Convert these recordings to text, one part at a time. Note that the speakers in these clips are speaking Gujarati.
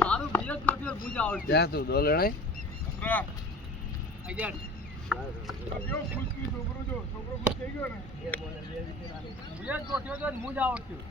મારું બીજ કોઠિયો પૂજા આવશે જા તું ડોલર નહીં અગિયાર કયો ખુશી છોકરો ખુશ થઈ ગયો ને બીજ કોઠિયો તો મૂજ આવડ્યો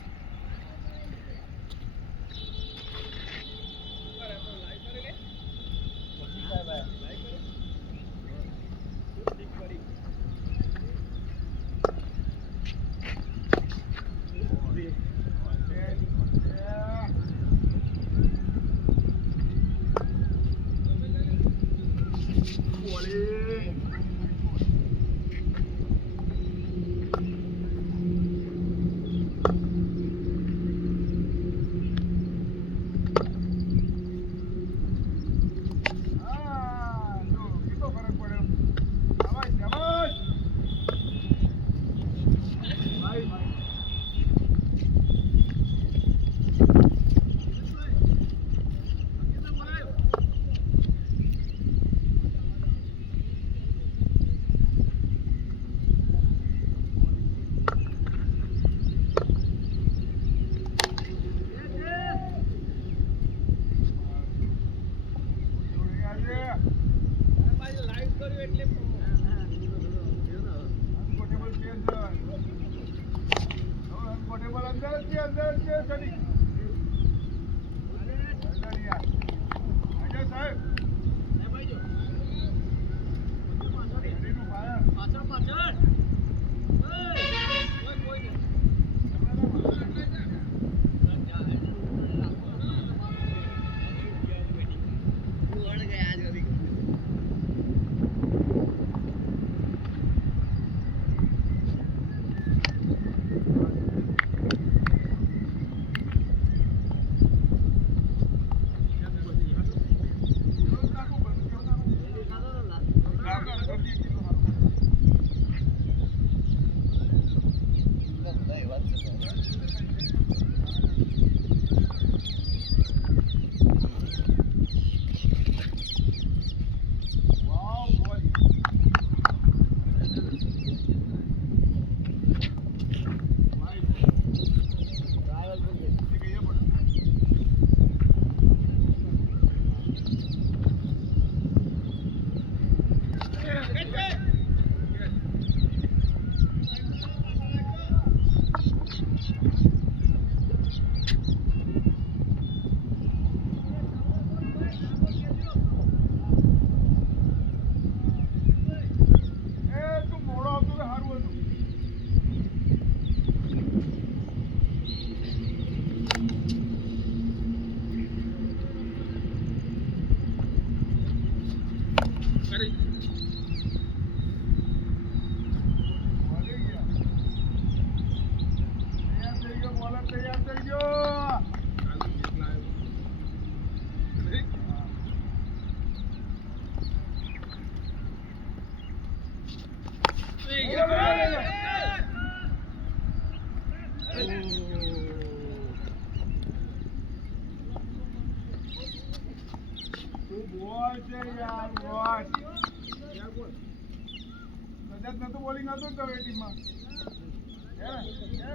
બોલિંગ હતો તો એ ટીમમાં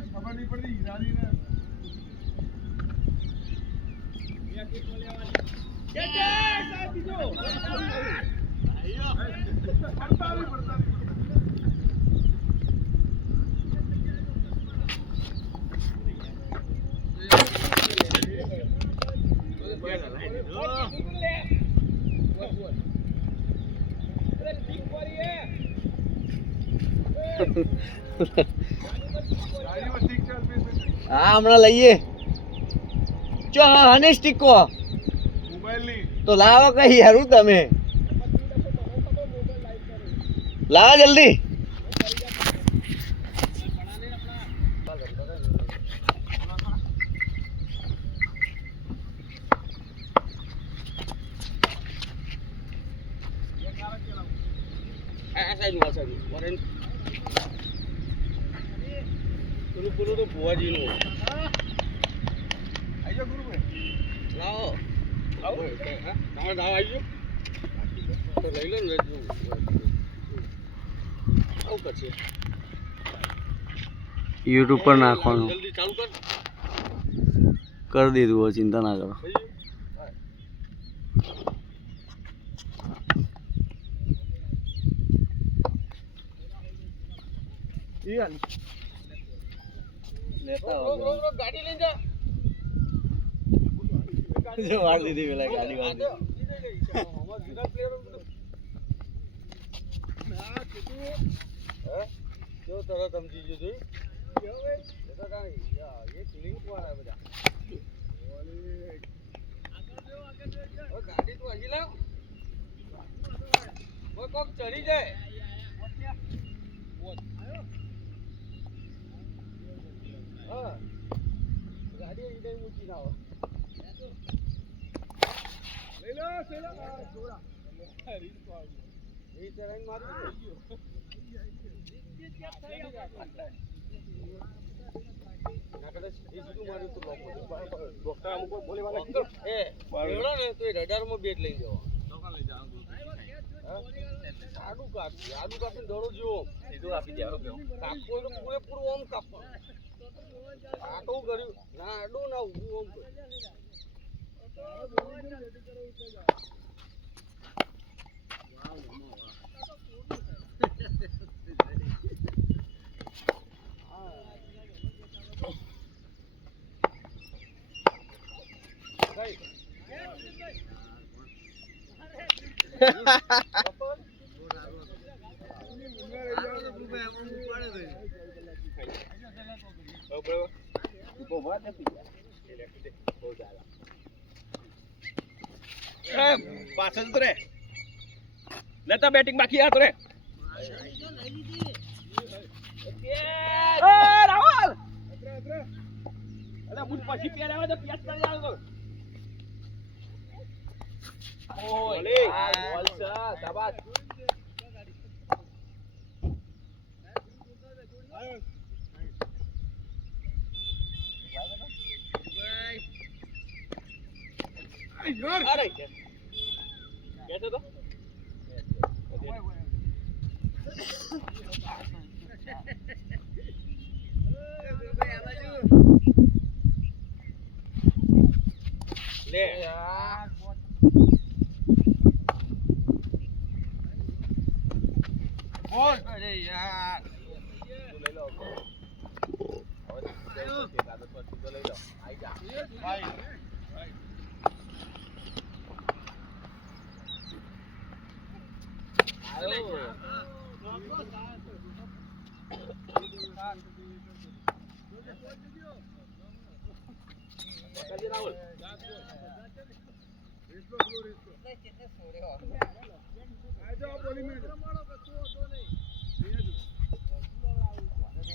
ખબર નહીં પડતી હીરાની ને હા હમણાં લઈએ ચો હને સ્ટીકો તો લાવો કઈ યારું તમે લાવો જલ્દી ગુરુ તો ભુવાજીનું આવી જાઓ ગુરુભાઈ લાવો આવો તમારે દાવ આવી જાઓ તો લઈ લો ને આવું કરશે યુટ્યુબ પર નાખવાનું જલ્દી ચાલુ કર દીધું ચિંતા ના કરો. લેતા રોક, રોક, રોક, ગાડી લઈને જા. જો વાર દીધી પેલા ગાડી આ વાળી જો, ઈ લઈ ગઈ. અમાર જૂના player બધું. ના કીધું હે? જો તરત સમજી ગયો જોઈ. એ તો કાંઈ, યા, એક link વાળા બધા. હવે ગાડી તું હજી લાવ. હવે કોક ચડી જાય. હા. ગાડી અહીં કઈ મૂકી ના હોય. લઈ લો સેલા જોડા રીત પાડ એ ચડાઈને મારું ના કદાચ એ સીધું માર્યું તો ડોક્ટર અમુક બોલી વાળા કીધું એ એવડો ને તો એ રડારમાં બેટ લઈ જવો આડું કાઢીને દડો જેવો સીધું આપી દેવો કાપવો તો પૂરેપૂરું ઓમ કાપવાનું આટું કર્યું ના આડું ના ઊભું ઓમ કર્યું પાછળ તો રે લેતા બેટિંગ બાકી આ તો રે રાહુલ અરે બુટ પછી પેર આવે તો પેચ કરી આવ તો ઓલે આ બોલ છે શાબાશ અરે कैसे तो ले यार बोल अरे यार तू ले लो और तो ले लो आई जा भाई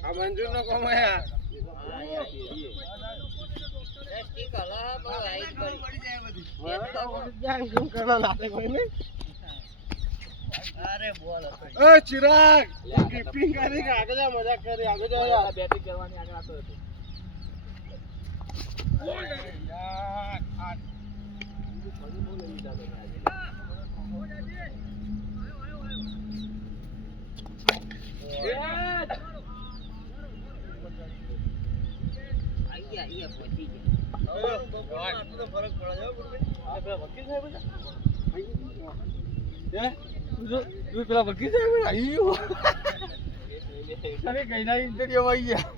આ મંજૂર નો કમાયા અરે બોલ એ ચિરાગ કીપિંગ કરી કે આગળ જા મજાક કરી આગળ જા યાર બેટિંગ કરવાની આગળ આતો હતો યાર આ પેલા વકીલ સાહેબ આવ્યો અરે કઈ ના ઇન્ટરવ્યુ આવી ગયા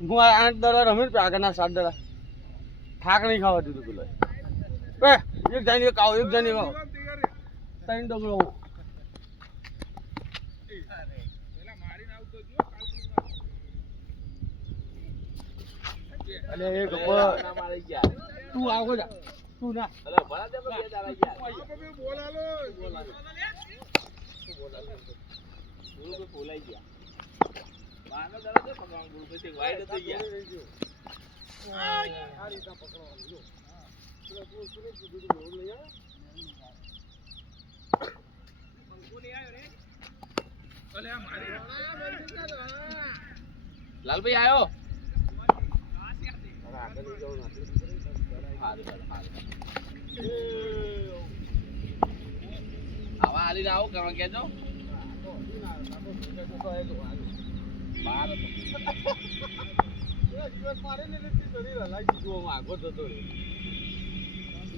હું 8 દડા રમે આગળના 7 દડા થાક નહીં ખાવા દીધું પેલો એક જાણી એક આવો એક જાણી આવો ત્રણ ડગલો અલે એ ગબ્બર મારી ગયા તું આવો જા તું ના અલે ભલા દે બે દાડા ગયા બોલાલો ગુરુ કે ફોલાઈ ગયા બાનો દાડા તો પકડવાનું ગુરુ કે વાઈડ તો ગયા આ રીતના પકડવાનું જો પેલા તું સુરે કીધું તો લઈ આ પંખો નહીં આવ્યો રે અલે આ મારી લાલભાઈ આયો આગળ જવું ના આવા હાલી આવો કરવા કેજો બાર દિવસ મારે ને નથી શરીર હલાઈ દીધું આગો જતો રે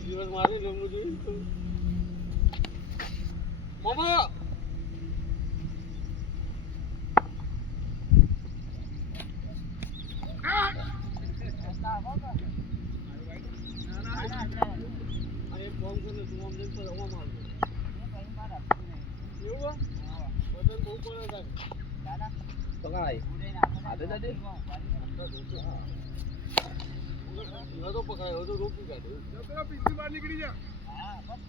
દિવસ મારે ને એમનું જોયું મમ્મા કોમ કરે તું આમ જઈને પર હવામાં આવજો એવું વજન બહુ પડે સાહેબ તો કાંઈ આદે દાદે નતો પકડાયો તો રોકી કાઢ્યો પેલા બીજી બાર નીકળી જા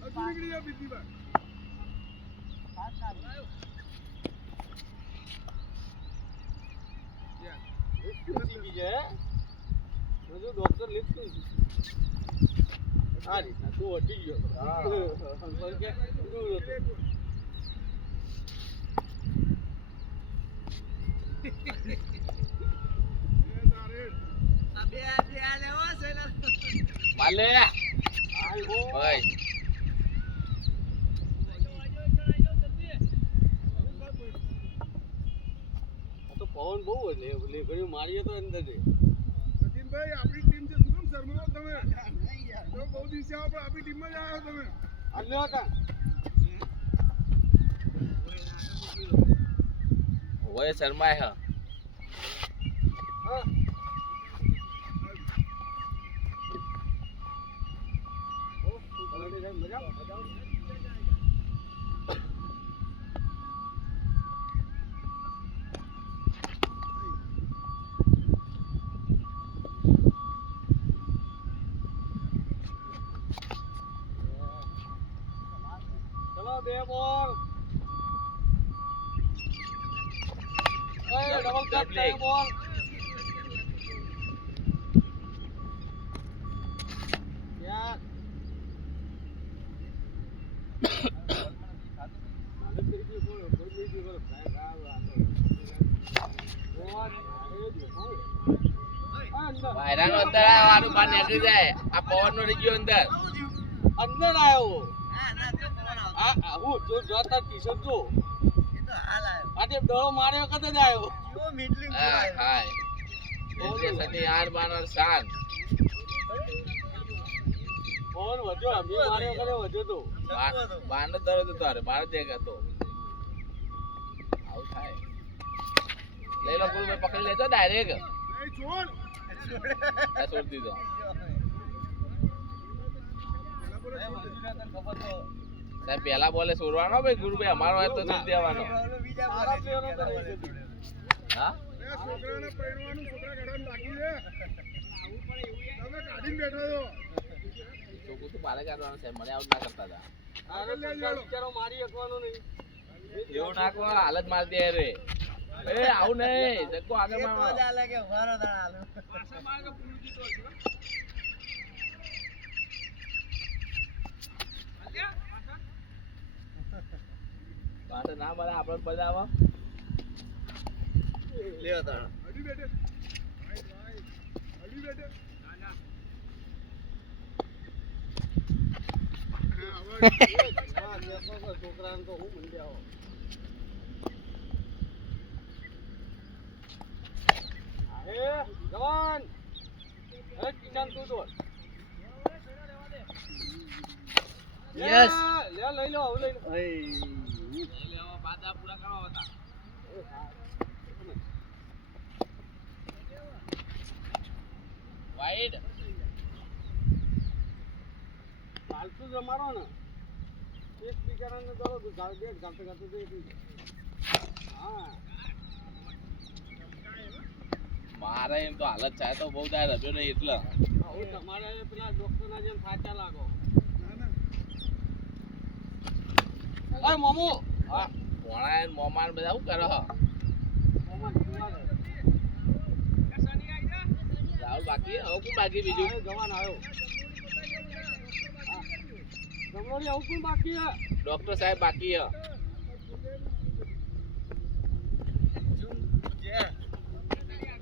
હજુ નીકળી જા બીજી બાર શીખી જાય હજુ ડોક્ટર લીધું આ રીતના તું હટી ગયો પણ કે દૂર હતો માલે આઈ હો ઓય આ તો પવન બહુ એટલે ઘડી મારીએ તો અંદર જઈ સચિનભાઈ આપણી ટીમ છે શું કામ શરમાવો તમે તો બહુ દિવસે આવો પણ આપણી ટીમમાં જ આવ્યો તમે અલ્યો હતા ઓય શર્માય હા હા મજા ચલો બે બોલ ડબલ કટ બે બોલ યાર માને તરીકે બોલ કોઈ બીજી બોલ ફ્રેન્ડ આ બોલ વાયરાનો અંદર આવવાનું બાર નીકળી જાય આ પવનનો રહી ગયો અંદર અંદર આવ્યો આ હું જો જોતા ટી-શર્ટ જો આજે દડો માર્યો કદે જ આવ્યો હા હાય એટલે સતી યાર બાનર શાન ફોન વધ્યો અમે માર્યો કરે વધ્યો તો બાર નો દરદ તારે બાર દેખ હતો આવું થાય લઈ લો ગુરુ પકડી લેતો ડાયરેક્ટ નહીં છોડ છોડી દીધો પેલા બોલે છોડ સાહેબ પહેલા બોલે છોડવાનો ભાઈ ગુરુભાઈ અમારો હોય તો છોડી દેવાનો મારા પ્લેયરો તો રહી ગયો હા એ છોકરાને પરણવાનું છોકરા કાઢવાનું બાકી છે તમે કાઢીને બેઠો છો છોકરું તો પાલે કાઢવાનું સાહેબ મને આવું ના કરતા હતા આને સરકાર બિચારો મારી શકવાનો નહીં એવું નાખો હાલત માર દે રે એ આવું નહીં જગ્ગો આગળ મારવા માટે ના મળે આપણે બજાવો હજી બેઠે હજી બેઠે છોકરાને તો હું મંડી આવો જવાન કિસાન તું દોડ Yes. લે લઈ લો હવે લઈ લો બાદા પૂરા કરવા હતા વાઈડ ચાલતું જમારો ને એક બિચારાને દો ગાળ બે ગાતે ગાતે દે હા મારે એમ તો હાલત થાય તો બહુ થાય રબ્યો નહીં એટલે હું તમારે પેલા ડોક્ટરના જેમ સાચા લાગો અરે મોમો હા ભોણા મોમાન બધા શું કરો રાહુલ બાકી હવે કોણ બાકી બીજું જવાન આવ્યો જમણોરી આવું કોણ બાકી હે ડોક્ટર સાહેબ બાકી હે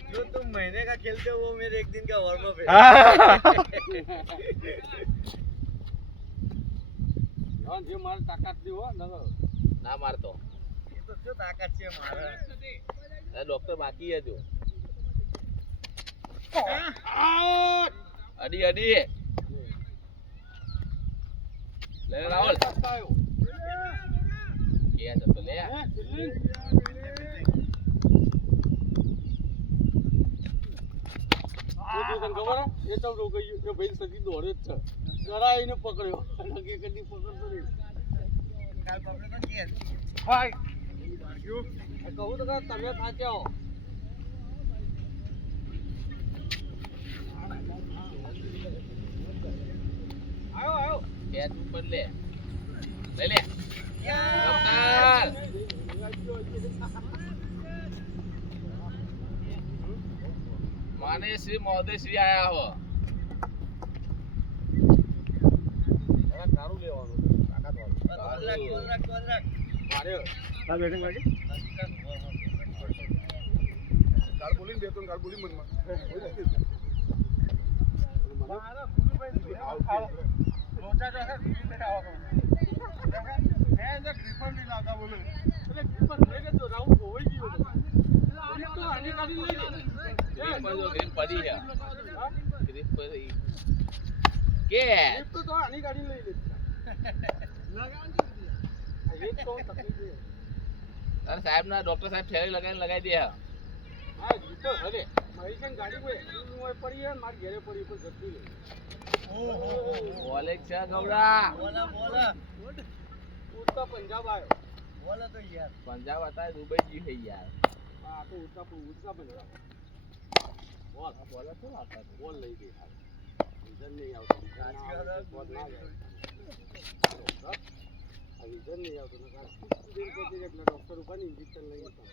जो तुम महीने का खेलते हो वो मेरे एक दिन का वार्म अप है જવાન જે મારે તાકાત દી હો નગર ના મારતો ये तो क्यों ताकत से मारा ડોક્ટર બાકી હે જો આઉટ અડી અડી લે રાહુલ આવ્યો કે છે તો લે હે દિલ્હી એ જો તને ખબર હે એ તો રોકાઈ ગયો એ ભાઈ સજી દોડે જ છે જરા એને પકડ્યો કે કદી પકડતો નહીં. કાલ પકડે તો કે હાય ભાગ્યો કહું તો કે તમે થાક્યા હો. આવ્યો કેચ ઉપર લે લે કપ્તાન માને શ્રી મોદેશ્રી આયા હો સારું લેવાનું તાકાત વાળું માર્યો આ બેઠે ભાઈ કાલ બોલીને દેતો કાલ બોલી મનમાં મારા ગુરુભાઈ લોચા જો છે ગુરુભાઈ આવો મેં જે ગ્રીપર નહીં લાગા બોલે એટલે ગ્રીપર લઈ ગયો તો રાઉન્ડ હોઈ ગયો તો એટલે તો આની કાઢી લઈ ગયો ગ્રીપ પર જો ગ્રીપ પડી છે ગ્રીપ પર ઈ કે ગ્રીપ તો આની કાઢી લઈ લીધી લગાવવાની એક તો તકલીફ છે. તાર સાહેબ ના ડોક્ટર સાહેબ થેલી લગાવી દે હા જીતો હલે મારી છે ગાડી કોઈ પડી હે મારી ઘરે પડી પર જતી લે બોલે છે ગૌડા બોલા ઉડતા પંજાબ આવ્યો. બોલા તો યાર પંજાબ હતા દુબઈ જી થઈ યાર હા તો ઉડતા પંજાબ બોલ બોલે શું હતા બોલ લઈ ગઈ રીઝન નહીં આવતું બોલ ના જાય આ રીઝન નહીં આવતું ને કારણ એટલે ડોક્ટર ઉપર ઇન્જેક્શન લઈ જતા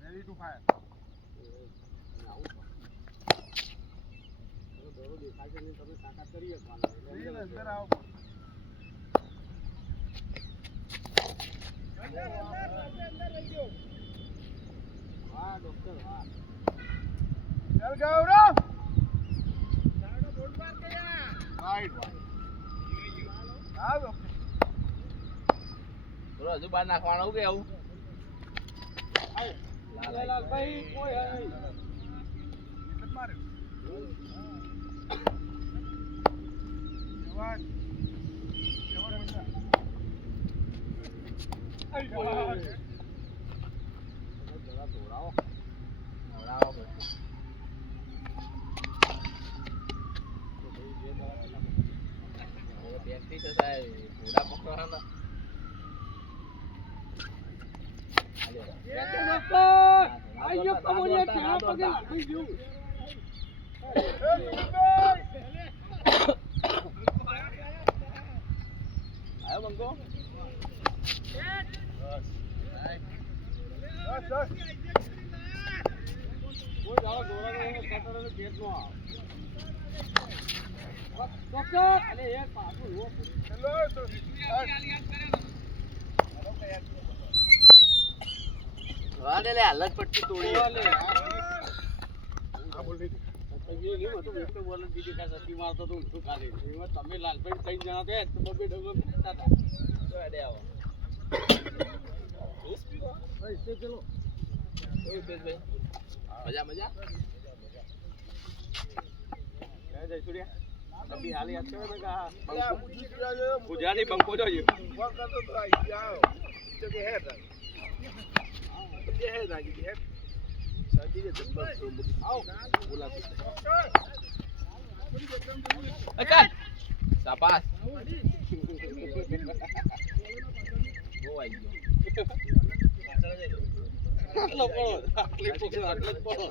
રેડી ટુ ફાયર દરો દેખાય છે ને તમે તાકાત કરી શકવાના રીલ અંદર આવો હા ડોક્ટર હા ચાલ ગૌરવ સાડો બોલ માર ગયા રાઈટ હા ઓકે બોલો હજુ બાર નાખવાનું કે આવું લાલભાઈ કોઈ હે નહીં વિકેટ માર્યો જવાન બંદા આઈ જવાન જરા દોડાવો નવડાવો પછી હવે બેકથી તો સાહેબ ઘોડા પકડવાના આયો કમોડિયા કેળા પગે લાગી ગયું આયો બંકો બસ કોઈ જાવ દોરાનો કટરનો પેટ નો આવ ડોક્ટર અલે એક પાછું લો હેલો વાલે લે હાલત પટ્ટી તોડી લે આ બોલ દે પછી એ નહીં તો વેસ્ટ બોલ દીધી કા સતી મારતો તો ઊંધું કાઢી એમાં તમે લાલભાઈ ત્રણ જણા કે તો બબે ડગો બેઠા હતા તો અડે આવો ભાઈ તે ચલો ઓય ભાઈ મજા મજા જય સૂર્યા કભી હાલ યાદ કરો ને કા આ બુજી કર્યા ગુજરાતી બંકો જોજો વોક કરતો તો આઈ જાઓ તો કે હે ના કે હે સાજી કે જબ્બર આવો બોલા અકાલ શાબાશ બહુ આવી ગયો આટલો પડો આટલી પોકે આટલો જ પડો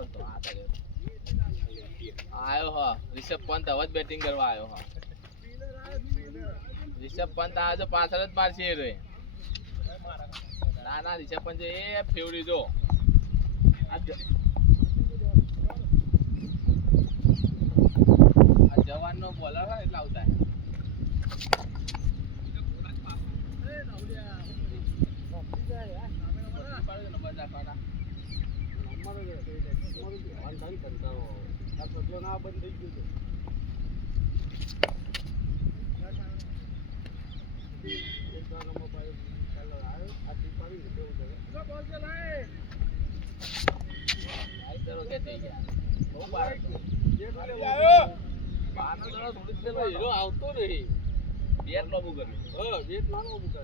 આયો હા રિષભ પંત હવે જ બેટિંગ કરવા આવ્યો હા રિષભ પંત આવે તો પાછળ જ મારશે એ રે ના ના રિષભ પંત એ ફેવડી જો આ જવાન નો બોલર હોય એટલે આવતા ના બંધ થઈ ગયું આવતો નહીં બેટ લોબુ કર્યું હા વેટ નાનો કરે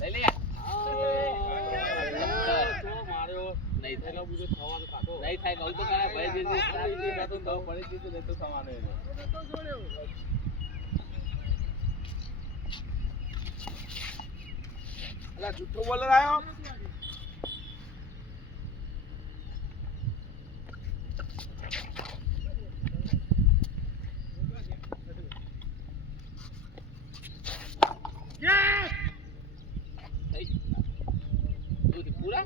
લઈ લે લઈ લે હા નહીં થાય કહું તો કાંઈ ભાઈ દીધી સારી રીતે નતું તો પડી દીધું નતું થવાનું એને. અલા જુઠ્ઠો બોલર આવ્યો થઈ ગયું. શું થયું? પૂરા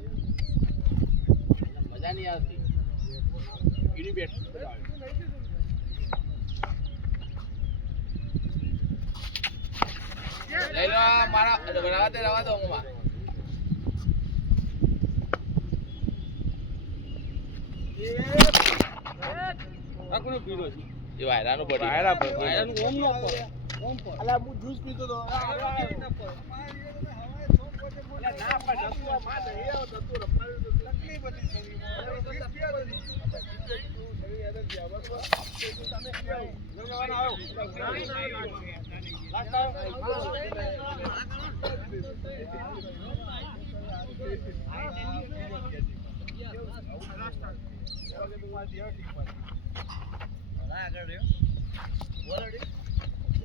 મજા નહીં આવતી ગીરી બેટ લઈ લો આ મારા રવા દો મમ્મા. આ કોનો પીરો છે એ વાયરાનું પડી વાયરાનું ઓમ નો આપો ઓમ પર અલા હું જ્યુસ પીતો તો ના પણ જતું માં નહીં આવ જતું રમાયું તો તકલીફ હતી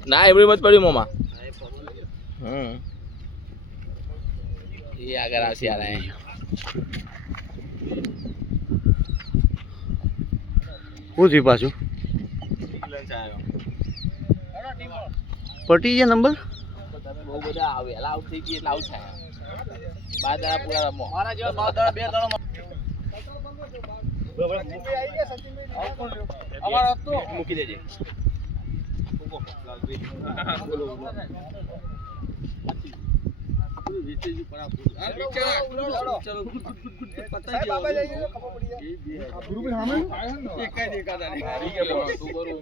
ના એવડી મત પડ્યું મમ્મા. એ આગળ આવશે યાર અહીંયા. શું થયું પાછું પટી ગયા નંબર તમે બહુ બધા વહેલા આઉટ થઈ ગઈ એટલે આઉટ થાય. 12 દાડા પૂરા રમો. મારા જેવા 2 દાડા 2 દાડા અમારો હતો મૂકી દેજે. વિચેજી પરા આ બિચારા ચલો પતા બાબા ગયો જઈએ ખબર પડી ગુરુભાઈ સામે એકાય દેખાતા નહીં હારી ગયો તું કરું.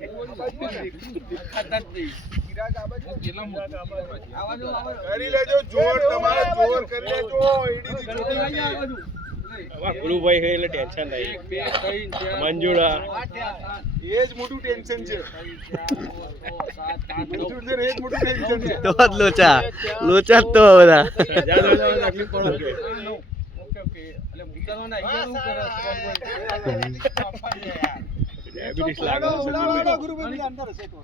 દેખાતા જ નહીં ગિરાક આ બાજુ કેટલા મોટા આવાજો કરી લેજો જોર તમારે જોર કરી લેજો એડીથી જોર આવાજો ગુરુભાઈ છે એટલે ટેન્શન નહીં 1 2 3 મંજુળા એ જ મોટું ટેન્શન છે મોટું છે એ જ મોટું ટેન્શન છે તો જ લોચા લોચા જ તો બધા તકલીફ પડો ઓકે ઓકે એટલે મુદ્દાનો ના અહીંયા શું કરે ડાયાબિટીસ ઉડાડો ગુરુભાઈ અંદર હશે તો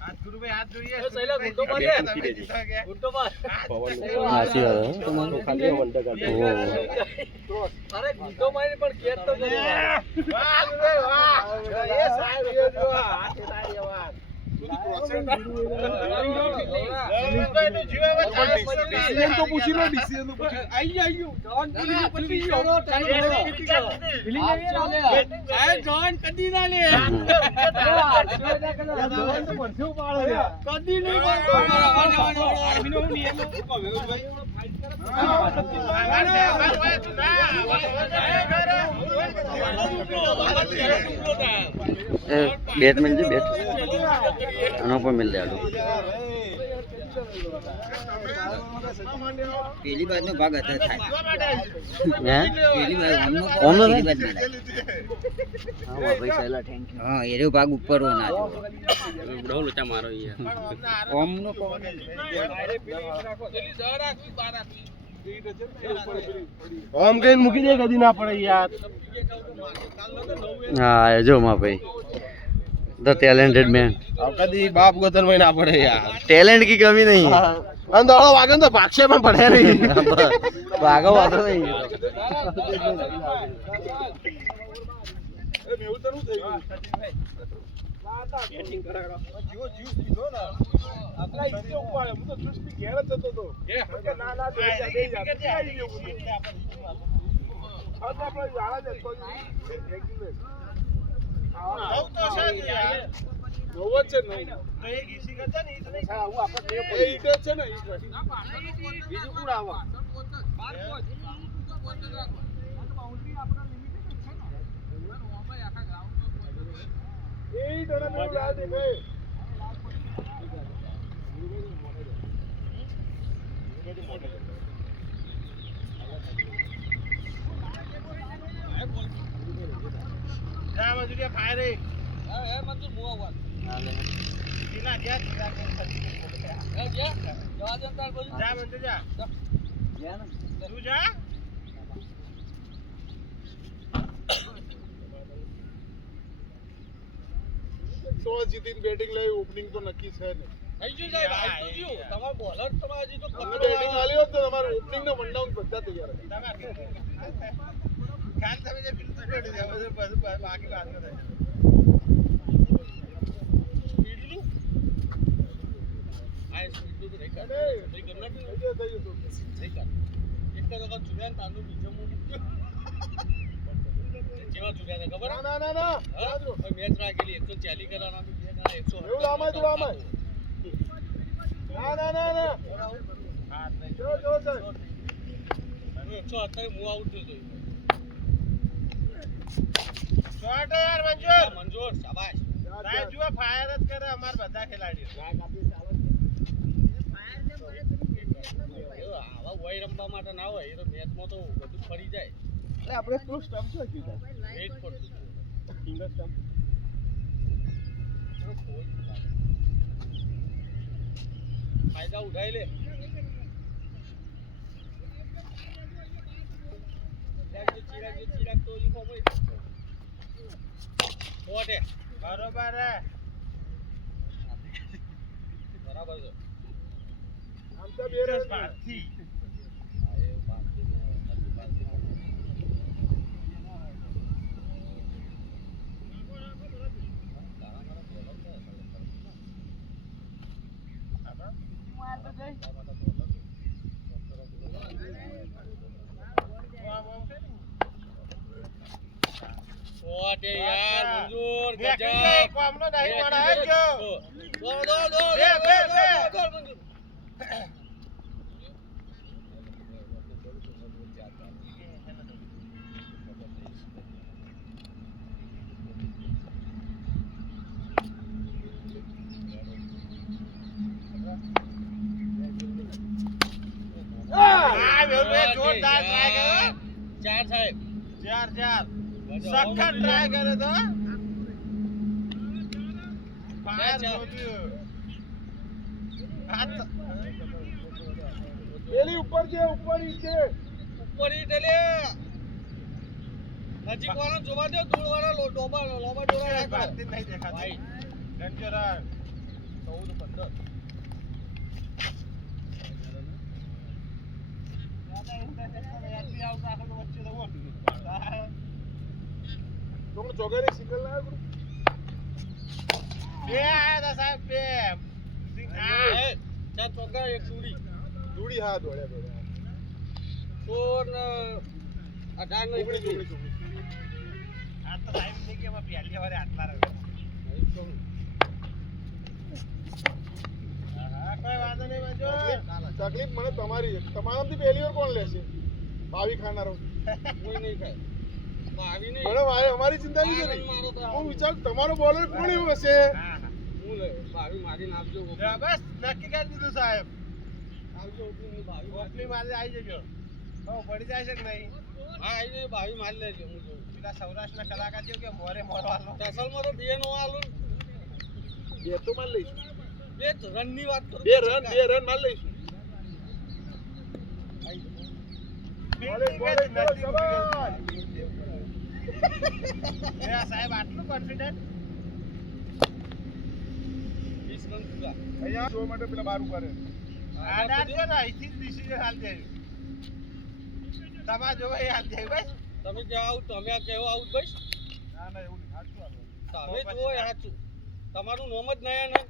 હાથ ગુરુભાઈ હાથ જોઈએ સહેલા ગુંડો મારે તમે જીતા ગયા ગુંડો માર આશીર્વાદ તમારો ખાલી વંડા કાઢો અરે ગુંડો મારી પણ કેચ તો કરી વાહ ગુરુભાઈ વાહ એ સાહેબ એ જો હાથ તારી વાત ડિસિઝન તો પૂછી લો ડિસિઝન તો પૂછી આઈ જોન પોલીસ પતી ગયો ફિલિંગ આવી આ જોન કદી ના લે કદી નહીં બેટ મિલ બેટ આનો પણ મિલ દેડો પેલી બાજુ ભાગ હતા થાય હે પેલી બાજુ ઓમનો પેલી થાય? બાજુ મિલાય. હા ભાઈ સાહેલા થેન્ક હા એરો ભાગ ઉપર હો ના જો યુ બહુ લોચા મારો યાર ઓમનો ઓમ કઈ મૂકી દે કદી ના પડે યાર હા જો માં ભાઈ ધ ટેલેન્ટેડ મેન કદી બાપ ગોતર માં ના પડે યાર ટેલેન્ટ की कमी नहीं है અંદોળો વાગે તો ભાગશે પણ પડે નહીં ભાગો વાતો નહીં બીજું કોણ આવા ટોસ જીતીને બેટિંગ લઈ ઓપનિંગ તો નક્કી છે ને થઈ ગયું સાહેબ આઈ તો ગયું તમારો બોલર તમારે હજી તો તમને બેટિંગ આલી હોત તો તમારે ઓપનિંગ ને વન ડાઉન બધા તૈયાર હતા ખાન તમે જે ફિલ્મ બેઠી છે બધું બાકી વાત કરે સ્પીડનું આ સ્પીડનું તો નહીં કર નહીં કર ના થઈ ગયું નહીં કર એક તો વખત જુલ્યા ને તાનું બીજો મૂકી જેવા જુલ્યા હતા ખબર ના ના ના યાદ રહો મેચ રાખેલી 140 કરવાના બે જણા 100 એવું લાંબા તો લાંબા ના ના ના ના જો જો સાહેબ 170 હું આઉટ થયો શોર્ટ યાર મંજૂર મંજૂર શાબાશ સાહેબ જુઓ ફાયર જ કરે અમાર બધા ખેલાડીઓ આવા વય રમવા માટે ના હોય એ તો મેચમાં તો બધું ફરી જાય એટલે આપણે પેલું સ્ટમ્પ છે કીધું વેટ પડતું ફિંગર સ્ટમ્પ ફાયદા ઉઠાઈ લે ચિરાગ તો ઓલી ફોર્મ ઓટે બરોબર હે બરાબર છે આમ તો બે રન ભારતી ઓટે યાર મંજૂર ગજબ ગજબ કોમનો નહીં પણ આવજો દો મંજૂર આ વેલવે જોરદાર ટ્રાય કર્યો ચાર સાહેબ ચાર ચાર સખત ટ્રાય કર્યો તો ફાયર જોયું હાથ પેલી ઉપર છે ઉપર નીચે ઉપર ઈ ટેલે નજીક વાળા જોવા દો દૂર વાળા લોબા ડોરા રાખો ભારતી નહીં દેખાતી ભાઈ રણજો રન 14 15 તો ચોગારી સિંગલ ના કરું બે આયા હતા સાહેબ બે ચાર ચોગ્ગા એક સુડી જોડી હા દોડ્યા દોડ્યા 18 નો ઓગણીસ, ઓગણીસ, ઓગણીસ. આ તો સાહેબ નહીં કે એમાં પહેલી વારે આટલા રન હા કોઈ વાંધો નહીં મંજૂર તકલીફ મને તમારી છે તમારામાંથી પહેલી વાર કોણ લેશે ભાવી ખાનારો કોઈ નહીં ખાય આવી નહીં મને અમારી ચિંતા નહીં કરી મારો તો હું વિચારું તમારો બોલર કોણ એવું હશે હા હું લે ભાવી મારીને આપજો હા બસ નક્કી કરી દીધું સાહેબ આવજો ઓપનિંગ ભાવી ઓપનિંગ મારી આવી જજો હો પડી જાય છે કે નહીં હા આવી જાય ભાવી મારી લેજો હું જોઉં પેલા સૌરાષ્ટ્રના કલાકાર જેવું કે મોરે મોરો આલો ટસલમાં તો બે નો આલું બે તો માર લઈશું બે રન ની વાત કરું બે રન માર લઈશું સાહેબ આટલું કોન્ફિડન્ટ 20 રન પૂરા અહીંયા જોવા માટે પેલા બાર ઉભા રહે આધાર છે ને અહીંથી ડિસિઝન હાલ જાય તમારે જોવે એ હાલ જાય બસ તમે ક્યાં આઉટ તમે આ કેવો આઉટ બસ ના ના એવું નહીં સાચું આવે તમે જુઓ એ સાચું તમારું નામ જ નયા ને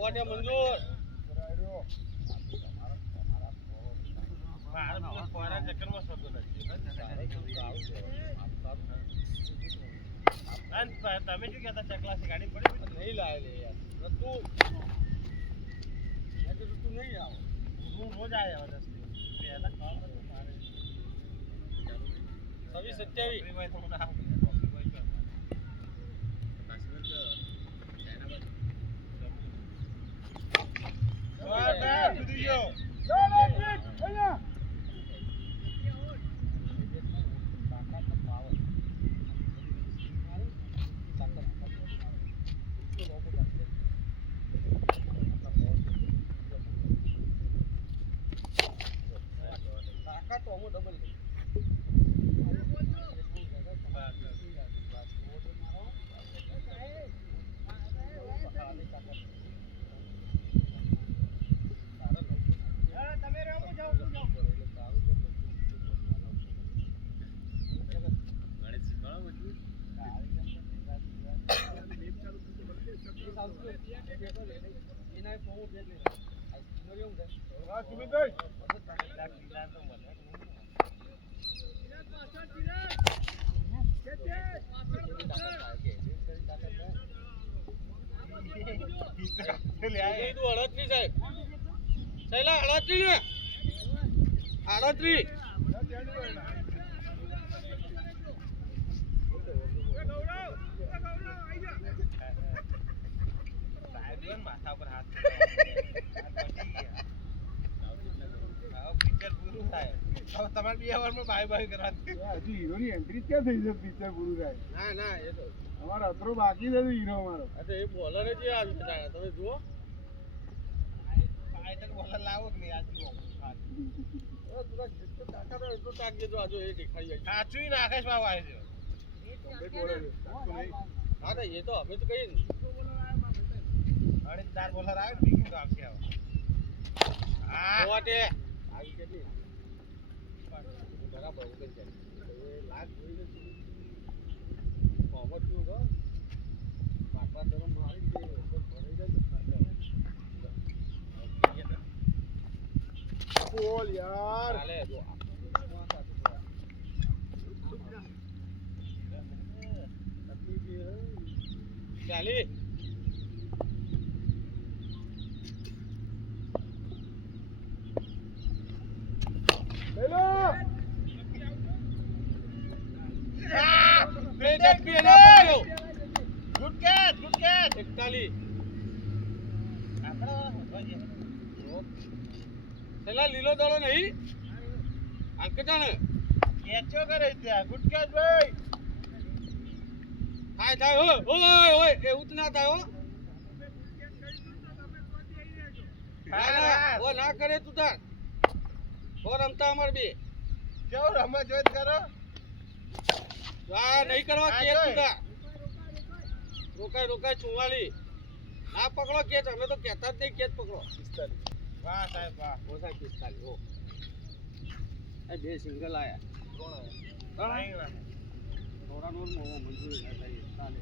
ઓટે મંજૂર મારા ફોરેન ચક્કરમાં શોધો નથી તમે શું કહેતા ચકલાસી ગાડી પડી નહીં લાવે લે યાર તું તું નહીં આવે હું રોજ આવ્યા પહેલા કામ હતું મારે 26 27 ભાઈ તો હું ના તાકાત તો અમો ડબલ હા સુમિતભાઈ કીધું 38 સાહેબ સહેલા 38 ને 38 માથા પર હાથ પિક્ચર પૂરું થાય હવે તમારે 2 અવરમાં બાય કરવાની હજુ હીરોની એન્ટ્રી ક્યાં થઈ છે પિક્ચર પૂરું થાય ના ના એ તો અમારો અતરો બાકી છે હીરો અમારો એ બોલર જ આવી જાય તમે જુઓ ફાઈટર બોલર લાવો કે નહીં આજ જુઓ તુલા જેટલું તાકાત હોય એટલું તાક દેજો આજે એ દેખાડી જાય સાચું નાખેશ બાબુ આવે છે હા તો એ તો અમે તો કહીએ ને 4 બોલર આવે ને બીજું તો આવશે હવે હા જોવાટે આવી કેટલી બરાબર ઉકેલ જાય એ લાગ જોઈને કોમત નું તો પાટવા ધરમ આવી ગઈ તો ભરાઈ જાય તો બોલ યાર ચાલે જો ચાલી હેલો બે જગ્યા ના પકડ્યો ગુડ કેચ 41 પેલા લીલો દાડો નહીં અંકટાને કેચો કરે ત્યાં ગુડ કેચ ભાઈ થાય થાય ઓય ઓય એવું જ ના થાય હો ના ઓ ના કરે તું તાર ઓ રમતા અમાર બે કેવો રમત જોઈત કરો આ નહીં કરવા કે તું તાર રોકાય 44 ના પકડો કેચ અમે તો કહેતા જ નહીં કેચ પકડો 45 વાહ સાહેબ વાહ ઓછા 45 ઓ એ બે સિંગલ આયા થોડા નોર મો મંજૂરી ના થાય ચાલે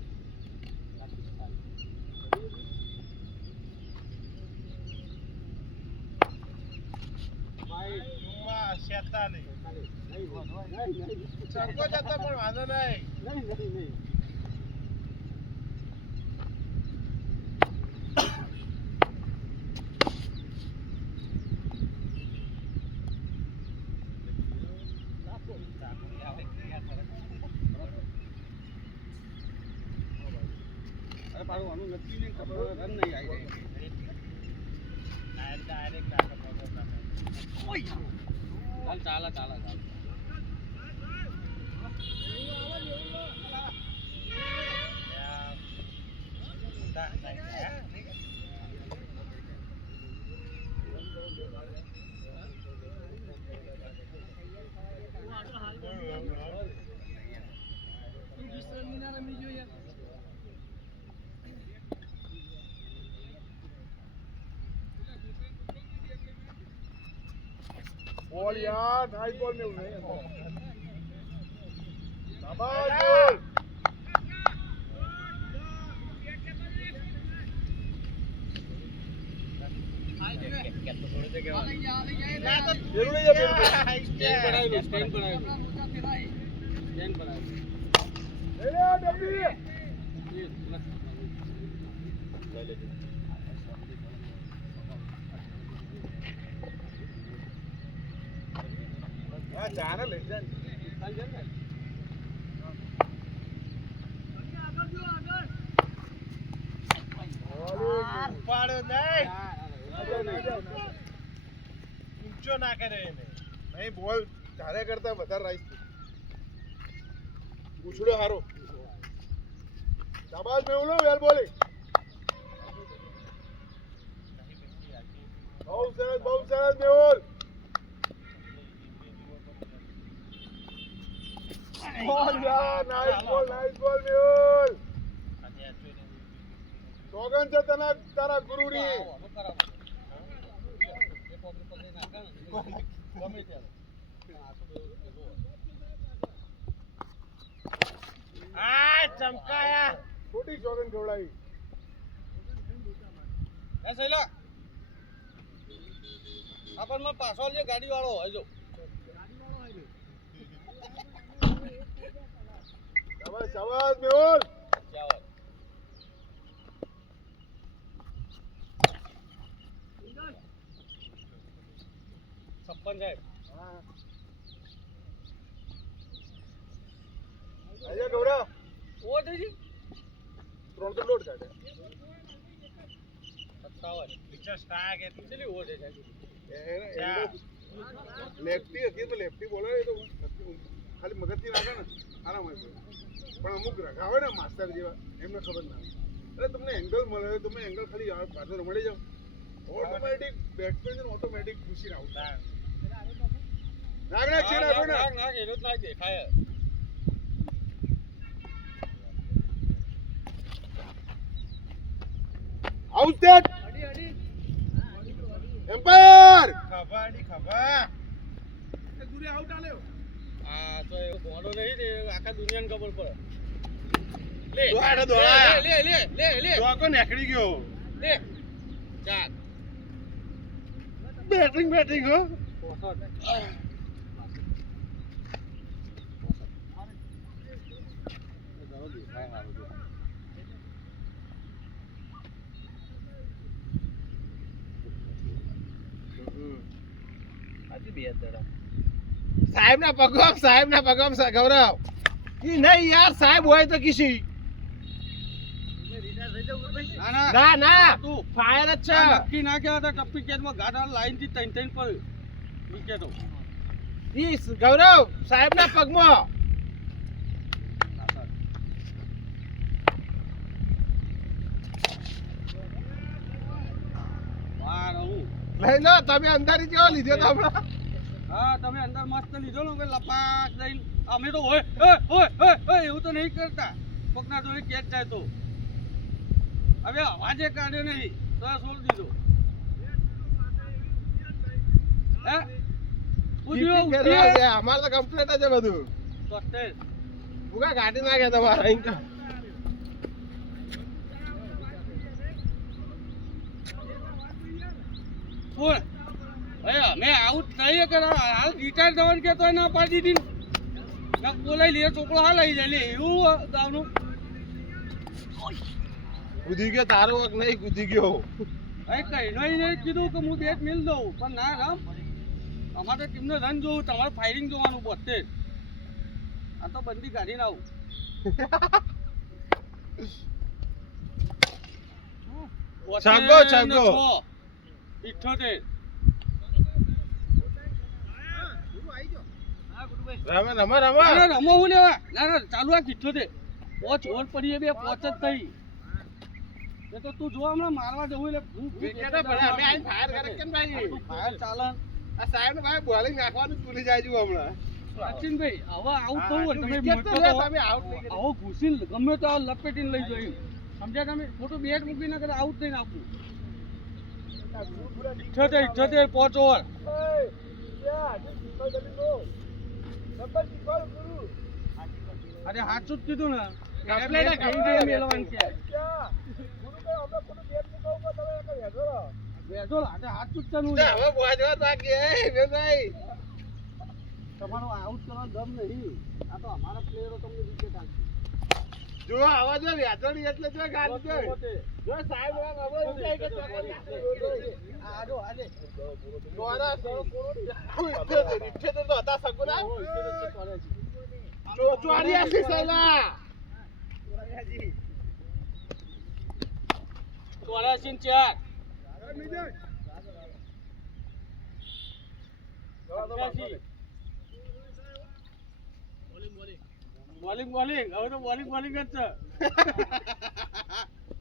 ભાઈ વાહ 46 નહીં સરકો જતો પણ વાંધો નહીં નહીં અરે પાડું આનું નક્કી નહીં ખબર રન નહીં આવી ડાયરેક્ટ નાખો જાય ચાલે બોલ યાર નાઈસ બોલ મેં નહીં શાબાશ બોલ સ્ટેન્ડ બનાવી હા ચાને લઈ જાય ઉપાડ્યો નહીં ઊંચો ના કરે એને નહીં બોલ તારે કરતા વધારે રાઈસ પૂછડ્યો હારો શાબાશ મેહુલ વેલ બોલિંગ બહુ સરસ મેહુલ બોલ યાર નાઈસ બોલ મેહુલ સોગન છે તને તારા ગુરુની આ ચમકાયા ખોટી સોગન ખવડાવી એ શૈલા આપણને પાછો જે ગાડી વાળો હોય જો શાબાશ શાબાશ મેહુલ જાવ છપ્પન સાહેબ આજે ગૌરવ ઓ દેજી 3 તો લોડ કાઢે 57 પિક્ચર સ્ટાર કે કેટલી ઓ દે સાહેબ લેફ્ટી હતી તો લેફ્ટી બોલે તો ખાલી મગજથી નાખે ને આરામ હોય પણ અમુક રગા હોય ને માસ્ટર જેવા એમને ખબર ના અરે તમને એંગલ મળે તમે એંગલ ખાલી પાછળ મળી જાવ ઓટોમેટિક બેટ્સમેન ઓટોમેટિક ખુશી આઉટ નાખ નાખ છે નાખ નાખ એનો જ નાખ દેખાય આઉટ સેટ એમ્પાયર ગુરે આઉટ આલ્યો આ તો એ ગોડો નહીં તે આખા દુનિયાને ખબર પડે લે તો નેકડી ગયો લે ચાર બેટિંગ હો સાહેબ ના પગમ ગૌરવ ઈ નહીં યાર સાહેબ હોય તો કિસી ના ના તું ફાયર જ છે નક્કી ના કહેવા હતા ટપ્પી કેચમાં ગાડા લાઈન થી ત્રણ પર વિકેટો ઈ ગૌરવ સાહેબ ના પગમાં વાહ રહું લઈ લો તમે અંદર જેવો લીધો તો હમણાં હા તમે અંદર મસ્ત લીધો ને કે લપાટ દઈને અમે તો હોય એવું તો નહીં કરતા કોકના જોડે કેચ જાય તો હવે અવાજે કાઢ્યો નહીં તો છોડ દીધો હે અમારે તો કમ્પ્લીટ છે બધું ભૂકા કાઢી નાખે તમારા અમે આઉટ થઈએ કે હાલ રિટાયર થવાનું કે તો ના પાડી દીધી ને બોલાઈ લે છોકરો હાલ આવી જાય લે એવું ગામનું કૂદી ગયો તારો વખ નહીં કૂદી ગયો કઈ નહીં કીધું કે હું બેટ મિલ દઉં પણ ના રામ અમારે ટીમને રન જોવું તમારે ફાયરિંગ જોવાનું પોતે આ તો બંદી કાઢીને આવું છગ્ગો 78 રમો હું લેવા ના ચાલુ આ 78 પોચ ઓવર પડી બે પોચ જ થઈ એ તો તું જોવા હમણાં મારવા જવું એટલે ફાયર ચાલે આ સાહેબ ને ભાઈ બોલિંગ નાખવાનું ભૂલી જાય છે હમણાં સચિનભાઈ હવે આઉટ થવું હોય તમે વિકેટ તો લે, તમે out નહીં કરી. આવો ઘૂસીને ગમે તો આ લપેટીને લઈ જઈ સમજ્યા તમે ખોટું બેટ મૂકીને કરે આઉટ થઈને આપવું 78 પોચ ઓવર અરે સાચું જ કીધું ને Complete જ મેળવવાનું છે બેઠો લાગે સાચું જ ચાલુ છે હવે બોજવા બાકી ભાઈ તમારો આઉટ કરવાનો દમ નહીં આ તો અમારા પ્લેયરો તમને વિકેટ આપશે જો આવા જો વ્યાજણી એટલે જો ગાડી છે જો સાહેબ આ ખબર ઊંચાઈ કે આ જો આજે દોરા તો હતા સગુના ચોર્યાસી સૈલા 84 બોલિંગ હવે તો બોલિંગ જ છે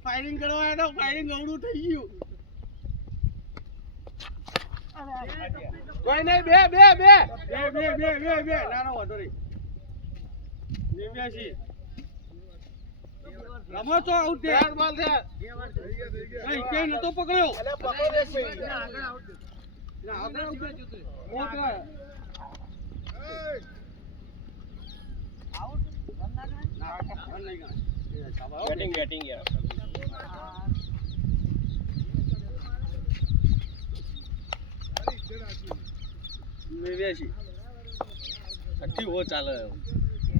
ફાયરિંગ કરવા એનો ફાયરિંગ અવડું થઈ ગયું કોઈ નહીં બે નાનો વાંધો નહીં 89 રમો તો આઉટ દે ચાર બોલ છે નહીં કે નતો પકડ્યો અલે પકડી દેશે ના આગળ આઉટ મોટા આઉટ રન ના રન નહીં ગણાય બેટિંગ યાર 89 છઠ્ઠી ઓ ચાલે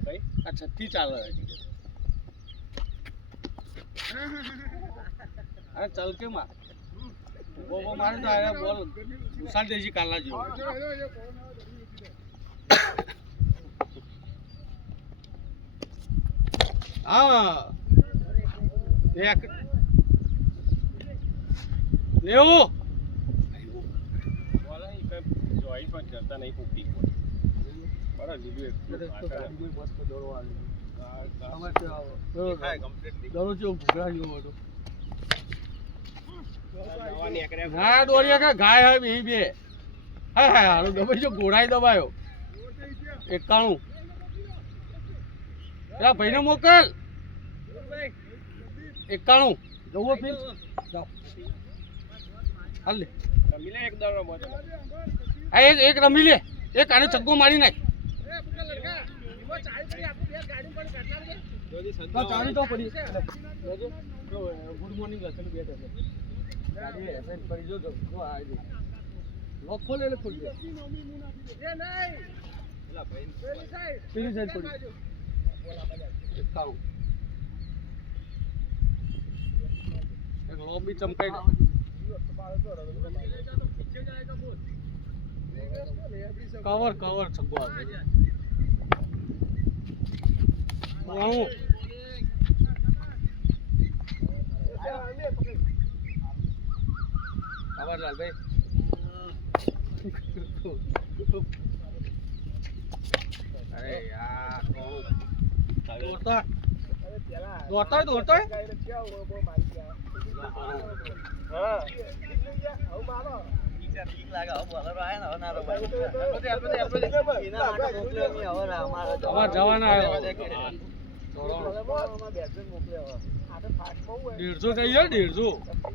ભાઈ આ છઠ્ઠી ચાલે અરે ચાલ કે માં બોબો મારે તો આ બોલ ઉસાલ દેજી કાલના જેવો હા એક લેવો જોઈ પણ કરતા નહીં પૂકી બરાબર લીધું મસ્ત દોડવા હા દોડ્યા કે ગાય હે બે હા હા હાલો દબાઈ જો ઘોડાઈ દબાયો 91 પેલા ભાઈને મોકલ 91 જવો ફીલ જાઓ હાલ લે મિલે એક દોડો મોટો આ એક રમી લે એક આને ચગ્ગો મારી નાખ ચાવી તો પડી ગુડ મોર્નિંગ લખેલું બે થશે ગાડી એસેન્ટ પડી જો જો આ જો લોક ખોલે એટલે ખોલી દે એ નહીં પેલા ભાઈ પેલી સાઈડ પડી 91 એક લોક બી ચમકાઈ દે કવર કવર છગ્ગો આવે હું ખબર લાલ ભાઈ અરે યાર દોડતા દોડતા જવાના 150 થઈ જાય 150